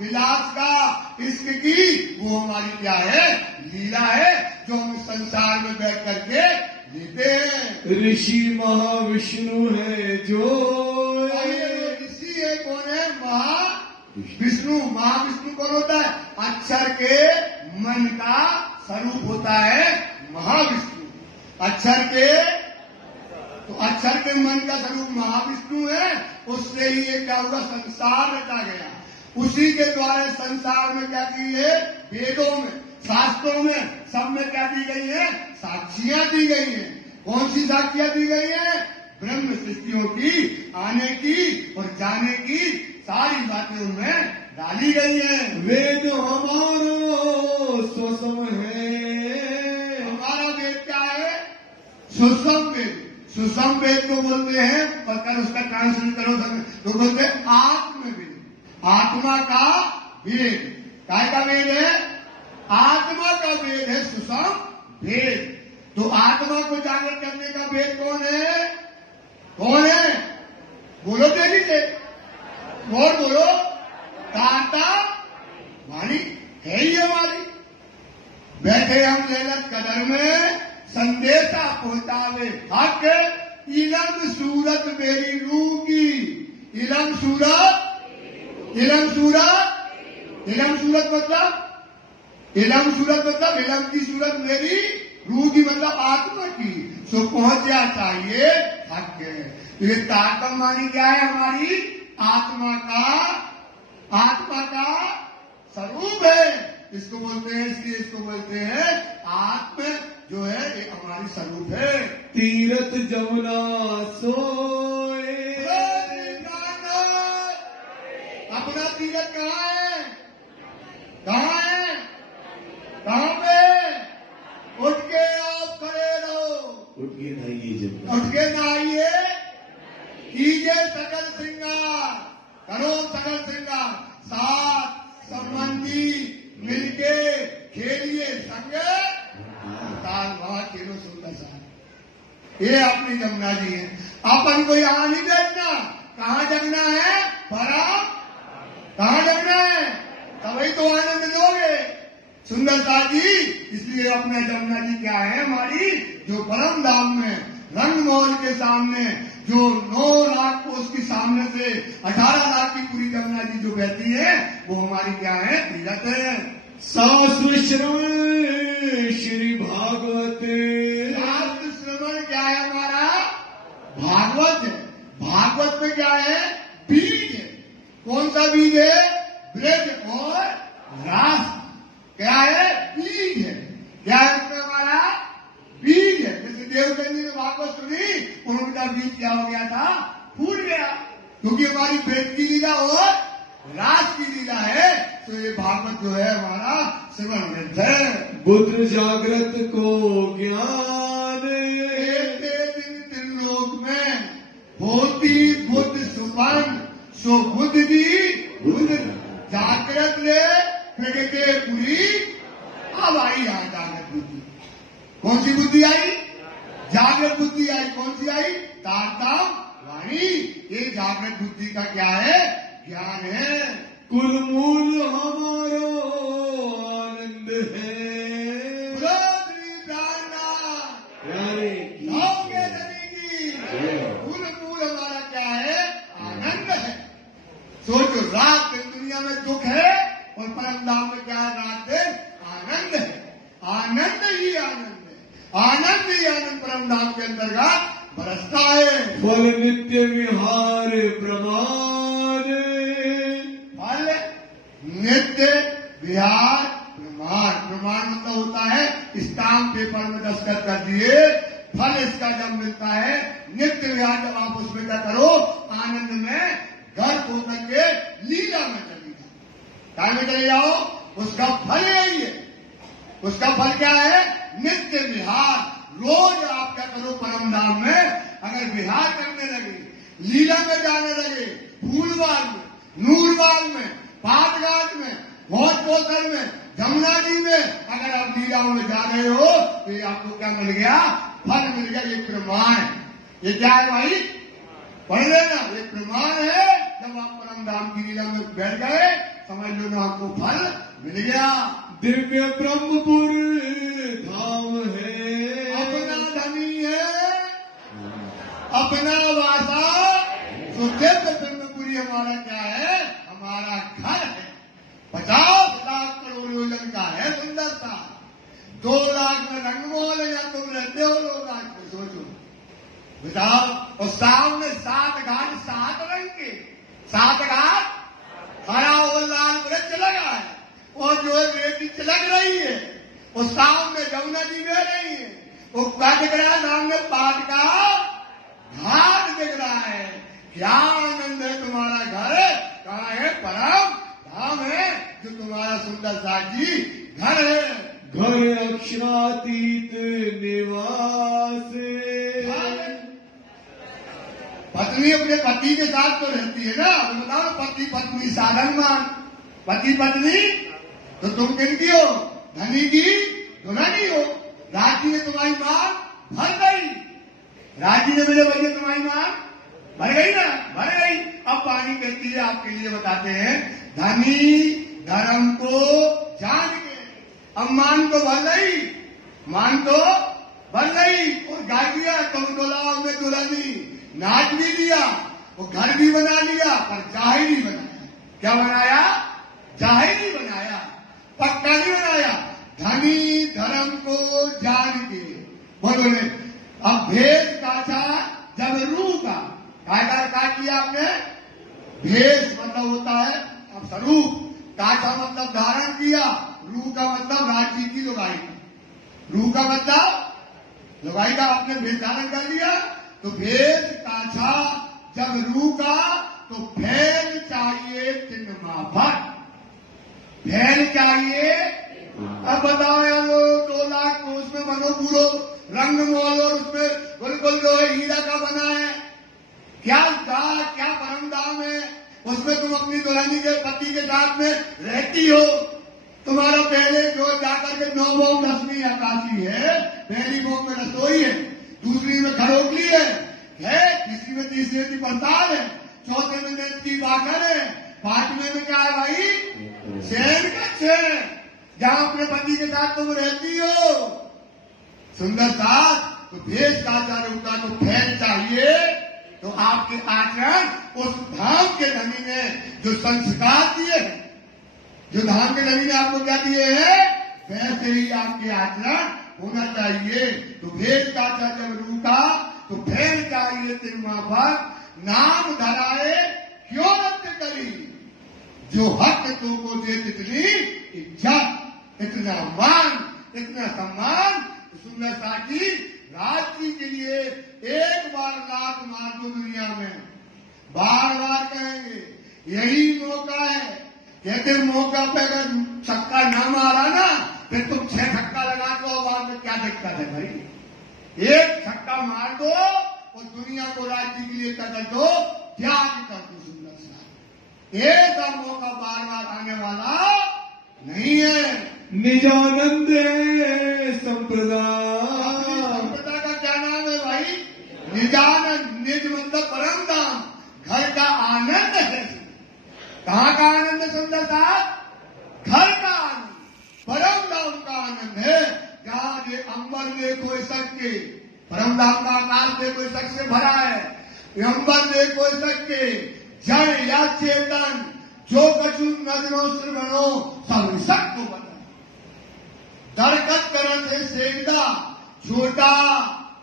विलास का, इश्क की, वो हमारी क्या है, लीला है, जो हम संसार में बैठ करके लेते हैं। ऋषि महाविष्णु है जो, ऋषि है कौन है, महाविष्णु। महाविष्णु कौन होता है, अक्षर के मन का स्वरूप होता है महाविष्णु। अक्षर के, तो अक्षर के मन का स्वरूप महाविष्णु है। उससे ही ये क्या हुआ, संसार रचा गया। उसी के द्वारा संसार में क्या की है, वेदों में, शास्त्रों में, सब में क्या दी गई है, साक्षियां दी गई हैं। कौन सी साक्षियां दी गई हैं, ब्रह्म सृष्टियों की, आने की और जाने की सारी बातें उनमें डाली गई हैं। वेद हमारो स्वसम है, हमारा वेद क्या है, सुसम वेद। सुसम वेद को बोलते हैं, पकड़ उसका ट्रांसलेट करो तो बोलते हैं आत्मवेद, आत्मा का वेद। काय का वेद है, आत्मा का वेद है सुसम वेद। तो आत्मा को जागृत करने का वेद कौन है, कौन है, बोलो तेजी से, और बोलो, ताता वाणी है ही हमारी। बैठे हम लैलत कदर में, संदेशा पहुंचावे हक, इलम सूरत मेरी रूह की, इलम सूरत, इलम सूरत, इलम सूरत मतलब, इलम सूरत मतलब इलम की सूरत मेरी, रूह की मतलब आत्मा की, सो पहुंचा चाहिए हक है। तो ये ताकम वाणी क्या है, हमारी आत्मा का स्वरूप है। इसको बोलते हैं, इसलिए इसको बोलते हैं आत्म, जो है ये हमारी स्वरूप है। तीरथ जमुना सोए, अपना तीरथ कहाँ है, कहाँ है, कहाँ पे, उठ के आप खड़े रहो, उठ के नहाइए, जब उठ के नहाइए, कीजिए सकल श्रृंगार, करो सकल श्रृंगार, साथ संबंधी मिलके खेलिए, संग साल वहां किलो 16 साल। ये अपनी जमुना जी है। अपन को यहां नहीं देखना, कहाँ जगना है, परम कहाँ जगना है, तभी तो आनंद लोगे सुंदरता जी। इसलिए अपने जमुना जी क्या है हमारी, जो परम धाम में रंग महल के सामने जो 9 लाख को उसके सामने से 18 लाख की पूरी जमुना जी जो बहती है, वो हमारी क्या है, तीरथ है। शास्त्र श्रवण श्री भागवत। शास्त्र श्रवण क्या है हमारा, भागवत है। भागवत में क्या है, बीज है। कौन सा बीज है, ब्रज और रास। क्या है, बीज है। क्या है उसमें हमारा, बीज है। जैसे देवचंद जी ने भागवत सुनी, उनका बीज क्या हो गया था, फूट गया, क्योंकि हमारी ब्रज की लीला और रास की लीला है। तो ये भागवत जो है हमारा श्रवण ग्रंथ है। बुद्ध जागृत को ज्ञान, दिन त्रिलोक में होती बुद्ध सुपन, सो बुद्ध जी बुद्ध जागृत ले प्रगटे पूरी। अब आई यहाँ जागृत बुद्धि। कौन सी बुद्धि आई, जागृत बुद्धि आई। कौन सी आई, तारतम वाणी। ये जागृत बुद्धि का क्या है, ज्ञान है। कुल मूल हमारो आनंद है। कुल मूल हमारा क्या है, आनंद है। सोचो, रात दिन दुनिया में दुख है और परम धाम में क्या है, रात दिन आनंद है। आनंद ही आनंद है, आनंद ही आनंद परम धाम के अंतर्गत बरसता है। फल नित्य विहार प्रमाण, फल नित्य विहार प्रमाण। प्रमाण मतलब होता है स्टाम्प पेपर में दस्तखत कर दिए। फल इसका जब मिलता है नित्य विहार, जब आप उसमें क्या करो, आनंद में घर को करके लीला में चली जाओ, क्या में चले जाओ, उसका फल यही है। उसका फल क्या है, नित्य विहार। रोज आप क्या करो, परम धाम में अगर विहार करने लगे, लीला में जाने लगे, फूलबाग में, नूरबाग में, पाटघाट में, भोज पोखर में, जमुना जी में अगर आप लीलाओं में जा रहे हो, तो ये आपको क्या मिल गया, फल मिल गया। ये प्रमाण है। ये क्या है भाई, पढ़ लेना, ये प्रमाण है। जब आप परम धाम की लीला में बैठ गए, समझ लो ना, आपको फल मिल गया। दिव्य ब्रह्मपुर धाम है। अपना धनी है, अपना वासा। तो दिव्य ब्रह्मपुरी हमारा क्या है, हमारा घर है। 50 लाख करोड़ योजन का है सुंदरता। 2 लाख में रंगमहल है, या तुम रहते हो 2 लाख में, सोचो बताओ। और सामने 7 घाट, 7 रंग के 7 घाट, हरा और लाल वृक्ष लगा है, और जो है बेटी चलक रही है, और सामने जमुना जी बह रही है। वो क्या दिख रहा है, सामने पाट का घाट दिख रहा है। क्या आनंद है तुम्हारा घर, कहाँ है, परम धाम है, जो तुम्हारा सुंदर साजी घर है। घर अक्षरातीत निवास। पत्नी अपने पति के साथ तो रहती है ना, तो बताओ ना, पति पत्नी साधन मान, पति पत्नी तो तुम किनकी हो, धनी की दुल्हनी हो। राजी ने तुम्हारी मां भर गई, राजी ने मेरे भैया तुम्हारी मां भर गई ना, भर गई। अब पानी कहती है, आपके लिए बताते हैं, धनी धर्म को जान के। अब मान तो भर गई, मान तो भर गई, और गा दिया तुम दुलाओ में दुल्हनी, नाच भी लिया, वो घर भी बना लिया, पर जाहिर नहीं बनाया। क्या बनाया, जाहिर नहीं बनाया, पक्का नहीं बनाया। धनी धर्म को जान के बोलो। अब भेष काटा जब रूह का काट किया आपने, भेष मतलब होता है अब स्वरूप, काटा मतलब धारण किया, रूह का मतलब राजी की लुगाई, रूह का मतलब लुगाई का आपने भेष धारण कर लिया। तो भेष काछा जब रूह का, तो फैल चाहिए चिन्ह माफक, फैल चाहिए। अब बताओ यार, वो 2 लाख को उसमें बनो पूरो रंग मोल, और उसमें बिल्कुल जो है हीरा का बना है, क्या क्या परम दाम है। उसमें तुम अपनी दुल्हनी के पति के साथ में रहती हो, तुम्हारा पहले जो जाकर के 9 भोग 10वीं आकाशी है, पहली भोग में रसोई है, दूसरी में खरोगली है, तीसरी में तीसरे की पड़ताल है, चौथे में नेत्र की बाकर है, 5वें में क्या है भाई? शयन कक्ष है, जहां अपने पति के साथ तुम रहती हो। सुंदर साथ तो भेष का आचार्य होता तो फैल चाहिए, तो आपके आचरण उस धाम के धनी ने जो संस्कार दिए हैं, जो धाम के धनी ने आपको क्या दिए हैं, वैसे ही आपके आचरण होना चाहिए। तो भेष का आचार्य जब रूठा तो फैल चाहिए तिरुमा पर नाम धराए क्यों रद्द करी, जो हक तो को दे इतनी इज्जत, इतना मान, इतना सम्मान। सुंदर साथी राज्य के लिए एक बार लात मार दो दुनिया में, बार बार कहेंगे, यही मौका है। कहते मौका पे अगर छक्का ना मारा ना, फिर तुम 6 छक्का लगा दो, बाद में क्या दिक्कत है भाई? एक छक्का मार दो और दुनिया को राज्य के लिए कर दो, त्याग कर दो। सुंदर सा ऐसा मौका बार बार आने वाला नहीं है। निजानंद संप्रदा, संप्रदा का क्या नाम है भाई? निजानंद। निज मतलब परम धाम, घर का आनंद है। कहाँ का आनंद है सुंदर साहब? घर का आनंद, परम धाम का आनंद है। जहाँ ये अंबर देखो सबके, परम धाम का आकाश देखो सक से भरा है, अंबर देखो सबके, जड़ या चेतन जो कछु नजरों श्रवणों सब सबको बना। दरकत करत है सेकदा, छोटा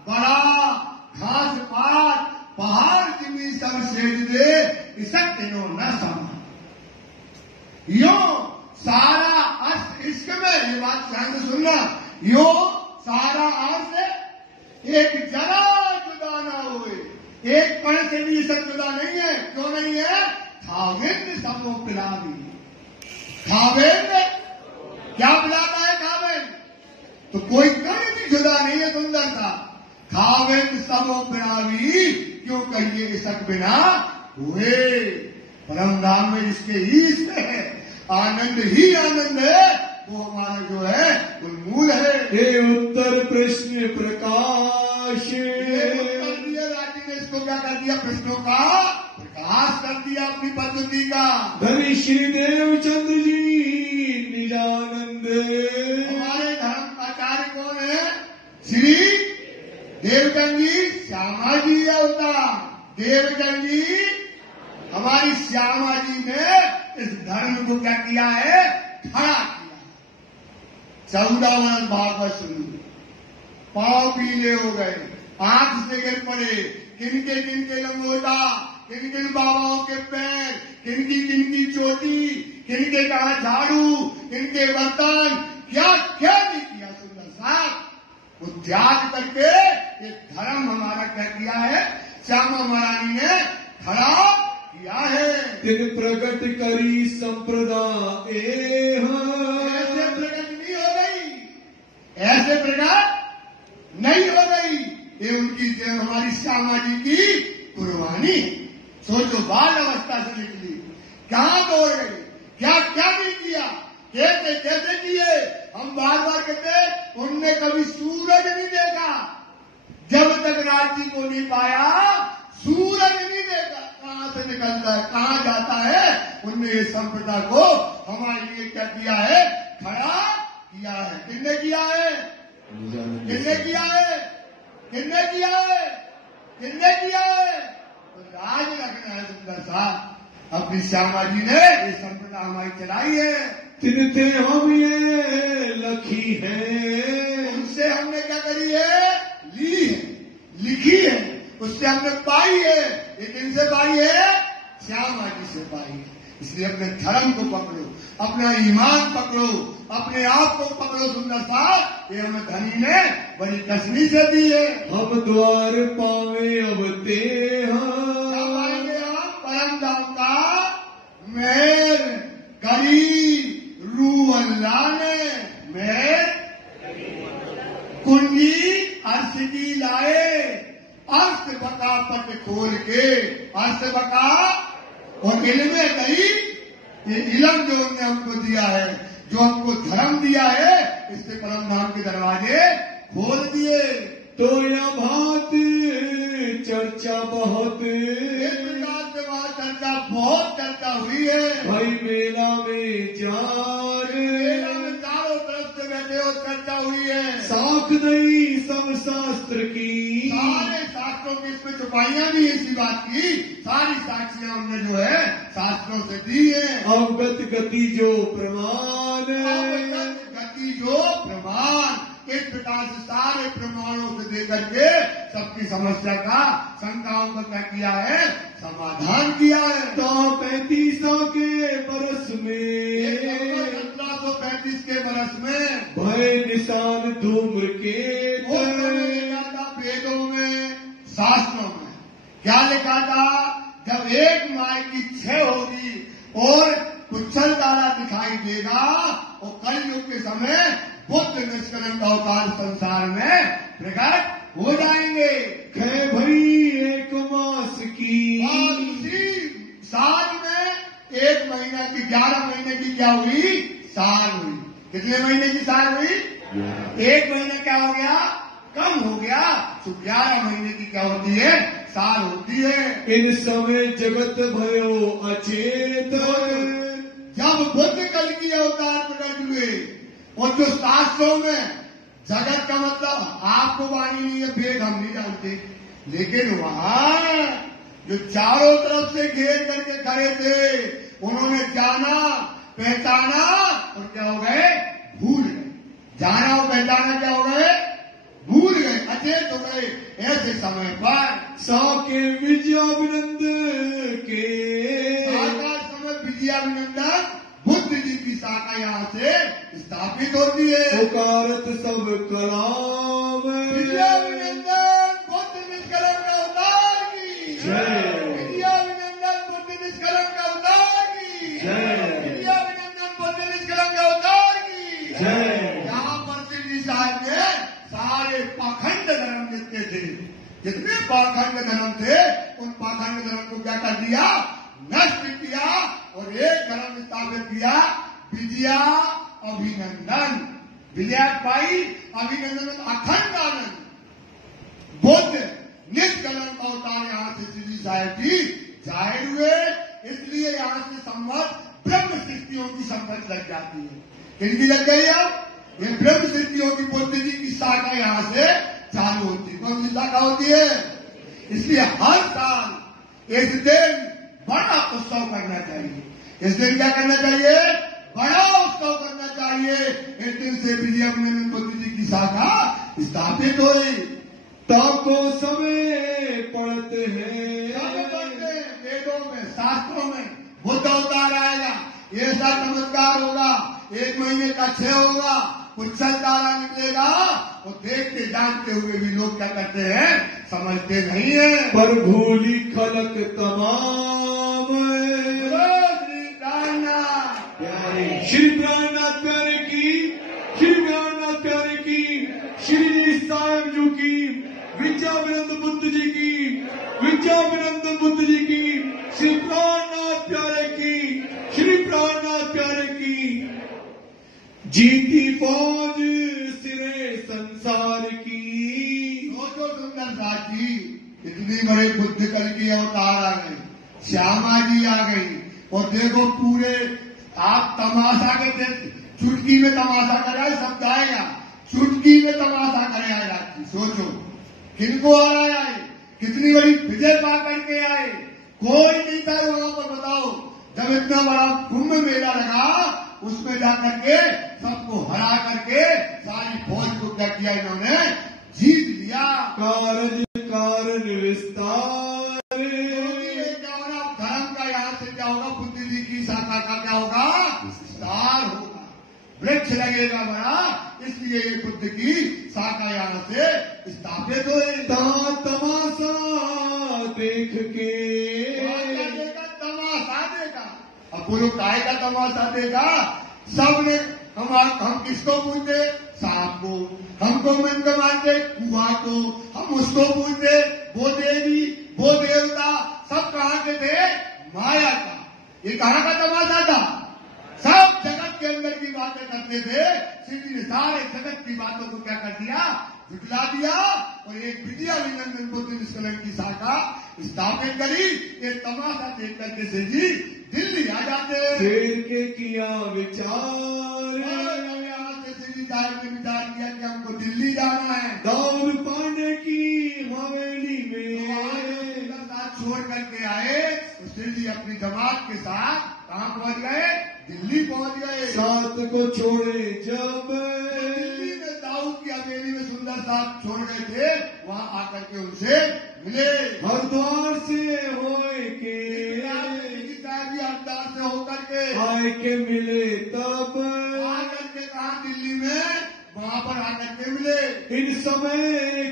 बड़ा घास पात पहाड़ जिमी सब सेज दे, इसक तेनो न समा। यो सारा अस्त इश्क में, ये बात ध्यान से सुनना, यो सारा अर्थ एक जरा जुदा ना हुए, एक कण से भी सब जुदा नहीं है। क्यों नहीं है? खावेंद्र सबो पिलावी। खावेंद्र क्या पिलाता है? खावेंद्र तो कोई कण भी जुदा नहीं है। सुंदर था खावेंद्र सबो पिलावी, क्यों कहिए इसक बिना हुए। परम धाम में इसके ईश है, आनंद ही आनंद है, वो हमारा जो है उन्मूल है। हे उत्तर प्रश्न प्रकाश, उत्तर दिया राज्य ने इसको क्या कर दिया? प्रश्नों का प्रकाश कर दिया अपनी पद्धति का। धनी श्रीदेव चंद्र जी निजानंद। हमारे धर्म आचार्य कौन है? श्री देवचंद जी श्यामा जी अवतार। देवचंद जी हमारी श्यामा जी ने इस धर्म को क्या किया है? खड़ा किया। 14 वर्ष भागवत सुन, पांव पीले हो गए, आंख से गिर पड़े, किनके लंगोटा, किन बाबाओं के पैर, किनकी चोटी, किनके कहा झाड़ू, किनके बर्तन, क्या क्या नहीं किया। सुंदर साहब वो त्याग करके ये धर्म हमारा क्या किया है? श्यामा महारानी ने खड़ा किया है। तिन प्रकट करी संप्रदा ऐसे प्रकट नहीं हो गई, ऐसे प्रकट नहीं हो गई। ये उनकी हमारी श्यामा जी की कुर्बानी। सोचो बाल अवस्था से निकली, कहां दौड़ गई, क्या क्या नहीं किया, कैसे कैसे किए। हम बार बार कहते उनने कभी सूरज नहीं देखा, जब तक राज्य को नहीं पाया सूरज नहीं देखा। कहां से निकलता है, कहां जाता है। उनने इस संप्रदा को हमारे लिए क्या किया है? खड़ा किया है। किसने किया है? किसने किया है? किसने किया है? किसने किया है? तो राज रखना है। सुंदर साहब अपनी श्यामा जी ने ये संप्रदा हमारी चलाई है। तिनते हम ये लखी है, उनसे हमने क्या करी है? ली है, लिखी है, उससे हमने पाई है। ये किनसे पाई है? श्यामा जी से पाई है। इसलिए अपने धर्म को पकड़ो, अपना ईमान पकड़ो, अपने आप को पकड़ो। सुंदर साहब ये हमें धनी ने बड़ी कसमी से दी है। हम द्वार पावे अब ते क्या पाएंगे हम? परम धाम का मेहर करी रू अल्लाह ने, मेहर कुंडी अर्श की लाए, अर्श बका पट खोल के, अर्श बका और इल्म गई। ये इलम जो उन्होंने हमको दिया है, जो हमको धर्म दिया है, इससे परम धाम के दरवाजे खोल दिए। तो यह बात चर्चा बहुत, इस प्रकार से वहाँ चर्चा बहुत चर्चा हुई है। भाई मेला में चारों तरफ से बैठे और चर्चा हुई है। साख दई सब शास्त्र की, सारे शास्त्रों की इसमें छुपाइयां भी इसी बात की, सारी साक्षियां हमने जो है शास्त्रों से दी है। अवगत गति जो प्रमाण, गति जो प्रमाण, इस प्रकार से सारे प्रमाणों से देकर के सबकी समस्या का, शंकाओं का क्या किया है, समाधान किया है। तो 35 के बरस में, 1735 के बरस में भय निशान धूम्र के, वेदों में, शास्त्रों में क्या लिखा था, जब एक माय की छह होगी और कुछल तारा दिखाई देगा और कलयुग के समय बुद्ध निष्कलंक अवतार संसार में प्रकट हो जाएंगे। खे भई एक मास की, और उसी साल में 1 महीना की, 11 महीने की क्या हुई, साल हुई। कितने महीने की साल हुई, 1 महीने क्या हो गया, कम हो गया, तो 11 महीने की क्या होती है, साल होती है। इन समय जगत भयो अचेत, जब बुद्ध कल की अवतार प्रकट हुए और जो शास्त्रों में जगत का मतलब आपको वाणी नहीं है, भेद हम नहीं जानते, लेकिन वहां जो चारों तरफ से घेर करके खड़े थे, उन्होंने जाना, पहचाना और क्या हो गए, भूल गए। जाना और पहचाना क्या हो गए, भूल गए, अचेत हो गए। ऐसे समय पर साके विजयाभिनंद के, समय विजयाभिनंदन बुद्ध जी की शाखा यहाँ से स्थापित होती है। पुकारत सब कलाम, विजयाभिनंदन बुद्ध निष्कलंक अवतार की जय। विजयाभिनंदन बुद्ध निष्कलंक अवतार की जय। विजयाभिनंदन बुद्ध निष्कलंक अवतार की जय। यहाँ पर श्री जी साहब ने सारे पाखंड धर्म जितने थे, जितने पाखंड धर्म थे, उन पाखंड धर्म को क्या कर दिया, नष्ट किया और एक धर्म स्थापित किया, विजया अभिनंदन। विजया पाई, अभिनंदन अखंड आनंद। बुद्ध निष्कलंक अवतार यहाँ से श्री साहब जी जाहिर हुए, इसलिए यहाँ से संवत ब्रह्म सृष्टियों की संपत्ति लग जाती है। किनकी लग गई अब, ये ब्रह्म सृष्टियों की बुद्ध जी की शाखा यहाँ से चालू होती है। कौन सी शाखा होती है, इसलिए हर साल इस दिन बड़ा उत्सव करना चाहिए। इस दिन क्या करना चाहिए, बड़ा उत्सव करना चाहिए। इस दिन से विजयाभिनंदन बुद्ध जी की शाखा स्थापित हुई। तब को समय पढ़ते हैं, वेदों में, शास्त्रों में बुद्ध अवतार आएगा, ऐसा चमत्कार होगा, 1 महीने का 6 होगा, कुछल तारा निकलेगा, और देखते जानते हुए भी लोग क्या करते हैं, समझते नहीं है। पर भूली खलक तमाम, श्री प्राणनाथ प्यारे की, श्री प्राणनाथ प्यारे की, श्री साहेब जी की, विजयाभिनंदन बुद्ध जी की, विजयाभिनंदन बुद्ध जी की, श्री प्राणनाथ प्यारे की, श्री प्राणनाथ प्यारे की। जीती फौज सिरे संसार की, जो सुंदर साथी, इतनी बड़े बुद्ध कल की अवतार आ गई, श्यामा जी आ गई, और देखो पूरे आप तमाशा के चुटकी में तमाशा कराए, सब जाएगा, चुटकी में तमाशा करे आए रात्रि। सोचो किनको आ रहा है, कितनी बड़ी विजय पा करके आए, कोई नहीं था वहां पर। बताओ, जब इतना बड़ा कुंभ मेला लगा, उसमें जाकर के सबको हरा करके सारी फौज को क्या किया, इन्होंने जीत लिया। कारण विस्तार, धर्म का यहाँ से क्या होगा, बुद्ध जी की शाखा का क्या होगा, विस्तार होगा, वृक्ष लगेगा बड़ा, इसलिए ये बुद्ध की शाखा यहाँ से स्थापित हुई। तमाशा देख के, तमाशा देगा। अब बोलो काय का तमाशा देगा, सबने हम किसको पूछते, सांप को, हमको मंद मानते कुआ को, हम उसको पूछते, वो देवी वो देवता, सब कहाँ के थे, माया का। ये कहाँ का तमाशा था, सब जगत के अंदर की बातें करते थे, श्री जी ने सारे जगत की बातों को क्या कर दिया, झुठला दिया और एक विद्या विनंदन बुद्ध निष्कलंक की शाखा स्थापित करी। ये तमाशा देख करके श्री जी दिल्ली आ जाते। शेर के किया विचार, यहाँ से श्री जी साहब ने विचार किया कि हमको दिल्ली जाना है। दाऊद पांडे की हवेली में छोड़ करके आए तो श्री जी अपनी जमात के साथ कहाँ पहुंच गए, दिल्ली पहुंच गए। साथ को छोड़े जब दिल्ली में दाऊद की हवेली में सुंदर साहब छोड़ गए थे, वहाँ आकर के उनसे मिले। हरिद्वार से होए के हरिद्वार से होकर के आए के मिले तब आकर के कहा दिल्ली में, वहाँ पर आकर के मिले। इन समय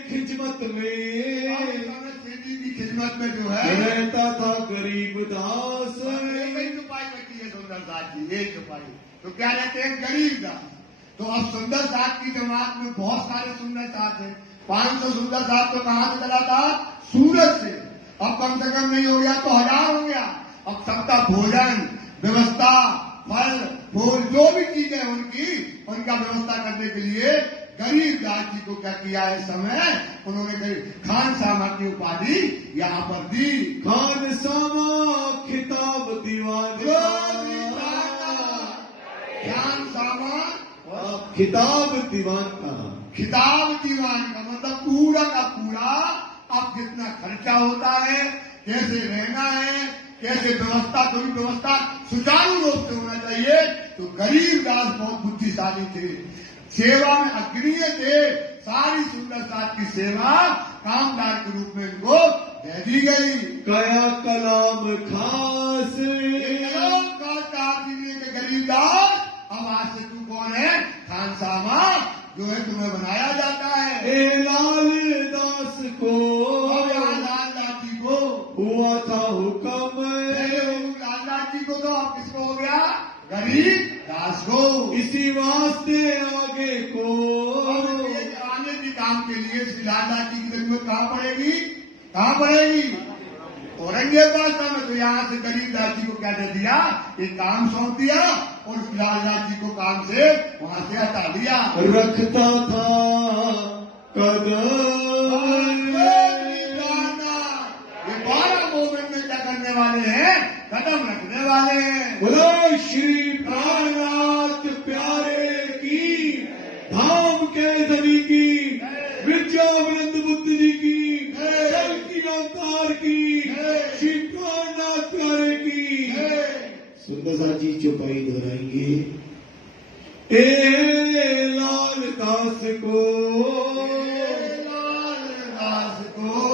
खिजमत में खिदमत में जो है रहता था गरीब दास। छुपाई बैठी है सुंदर साथ जी, एक छुपाई तो क्या रहते हैं, गरीब दास। तो अब सुंदर साथ की जमात में बहुत सारे सुंदर साथ है। 500 सुंदर साथ तो कहाँ से चला था, सूरत से। अब कम से कम नहीं हो गया तो 1000 हो गया। अब सबका भोजन व्यवस्था, फल फूल जो भी चीजें उनकी, उनका व्यवस्था करने के लिए गरीब दास जी को क्या किया है, समय उन्होंने खान सामा की उपाधि यहाँ पर दी। खान सामा खिताब दीवान, खान सामा खिताब दीवान का, खिताब दीवान का मतलब पूरा का पूरा। अब जितना खर्चा होता है, कैसे रहना है, कैसे व्यवस्था, कोई व्यवस्था सुचारू रूप से होना चाहिए। तो गरीब दास बहुत बुद्धिशाली थे, सेवा में अग्रणीय थे। सारी सुंदर साथ की सेवा कामदार के रूप में इनको दे दी गई। कया कलाम खास के गरीब दास, अब आज से तू कौन है, खान सामा जो है तुम्हें बनाया जाता है। ए लाल दास को, लाल दास जी को हुआ था हुक्म, लाल दास जी को तो अब किसको हो गया, गरीब दास को। इसी वास्ते आगे को आने के काम के लिए श्री लाल दास जी की जरूरत कहाँ पड़ेगी, कहाँ पड़ेगी, औरंगजेब में। तो यहाँ से गरीब दास जी को क्या दे दिया, एक काम सौंप दिया और लाल दास जी को काम से वहाँ से हटा दिया। रखता था कदम, ये 12 मूवमेंट में क्या करने वाले हैं, कदम रखने वाले हैं। बोलो श्री प्राणनाथ प्यारे की, धाम के धनी की, विद्याविनंद बुद्ध जी की, की अवतार की, श्री प्राणनाथ प्यारे की। सुंदर सा जी चौपाई दोहराएंगे। ए लाल दास को, लाल दास को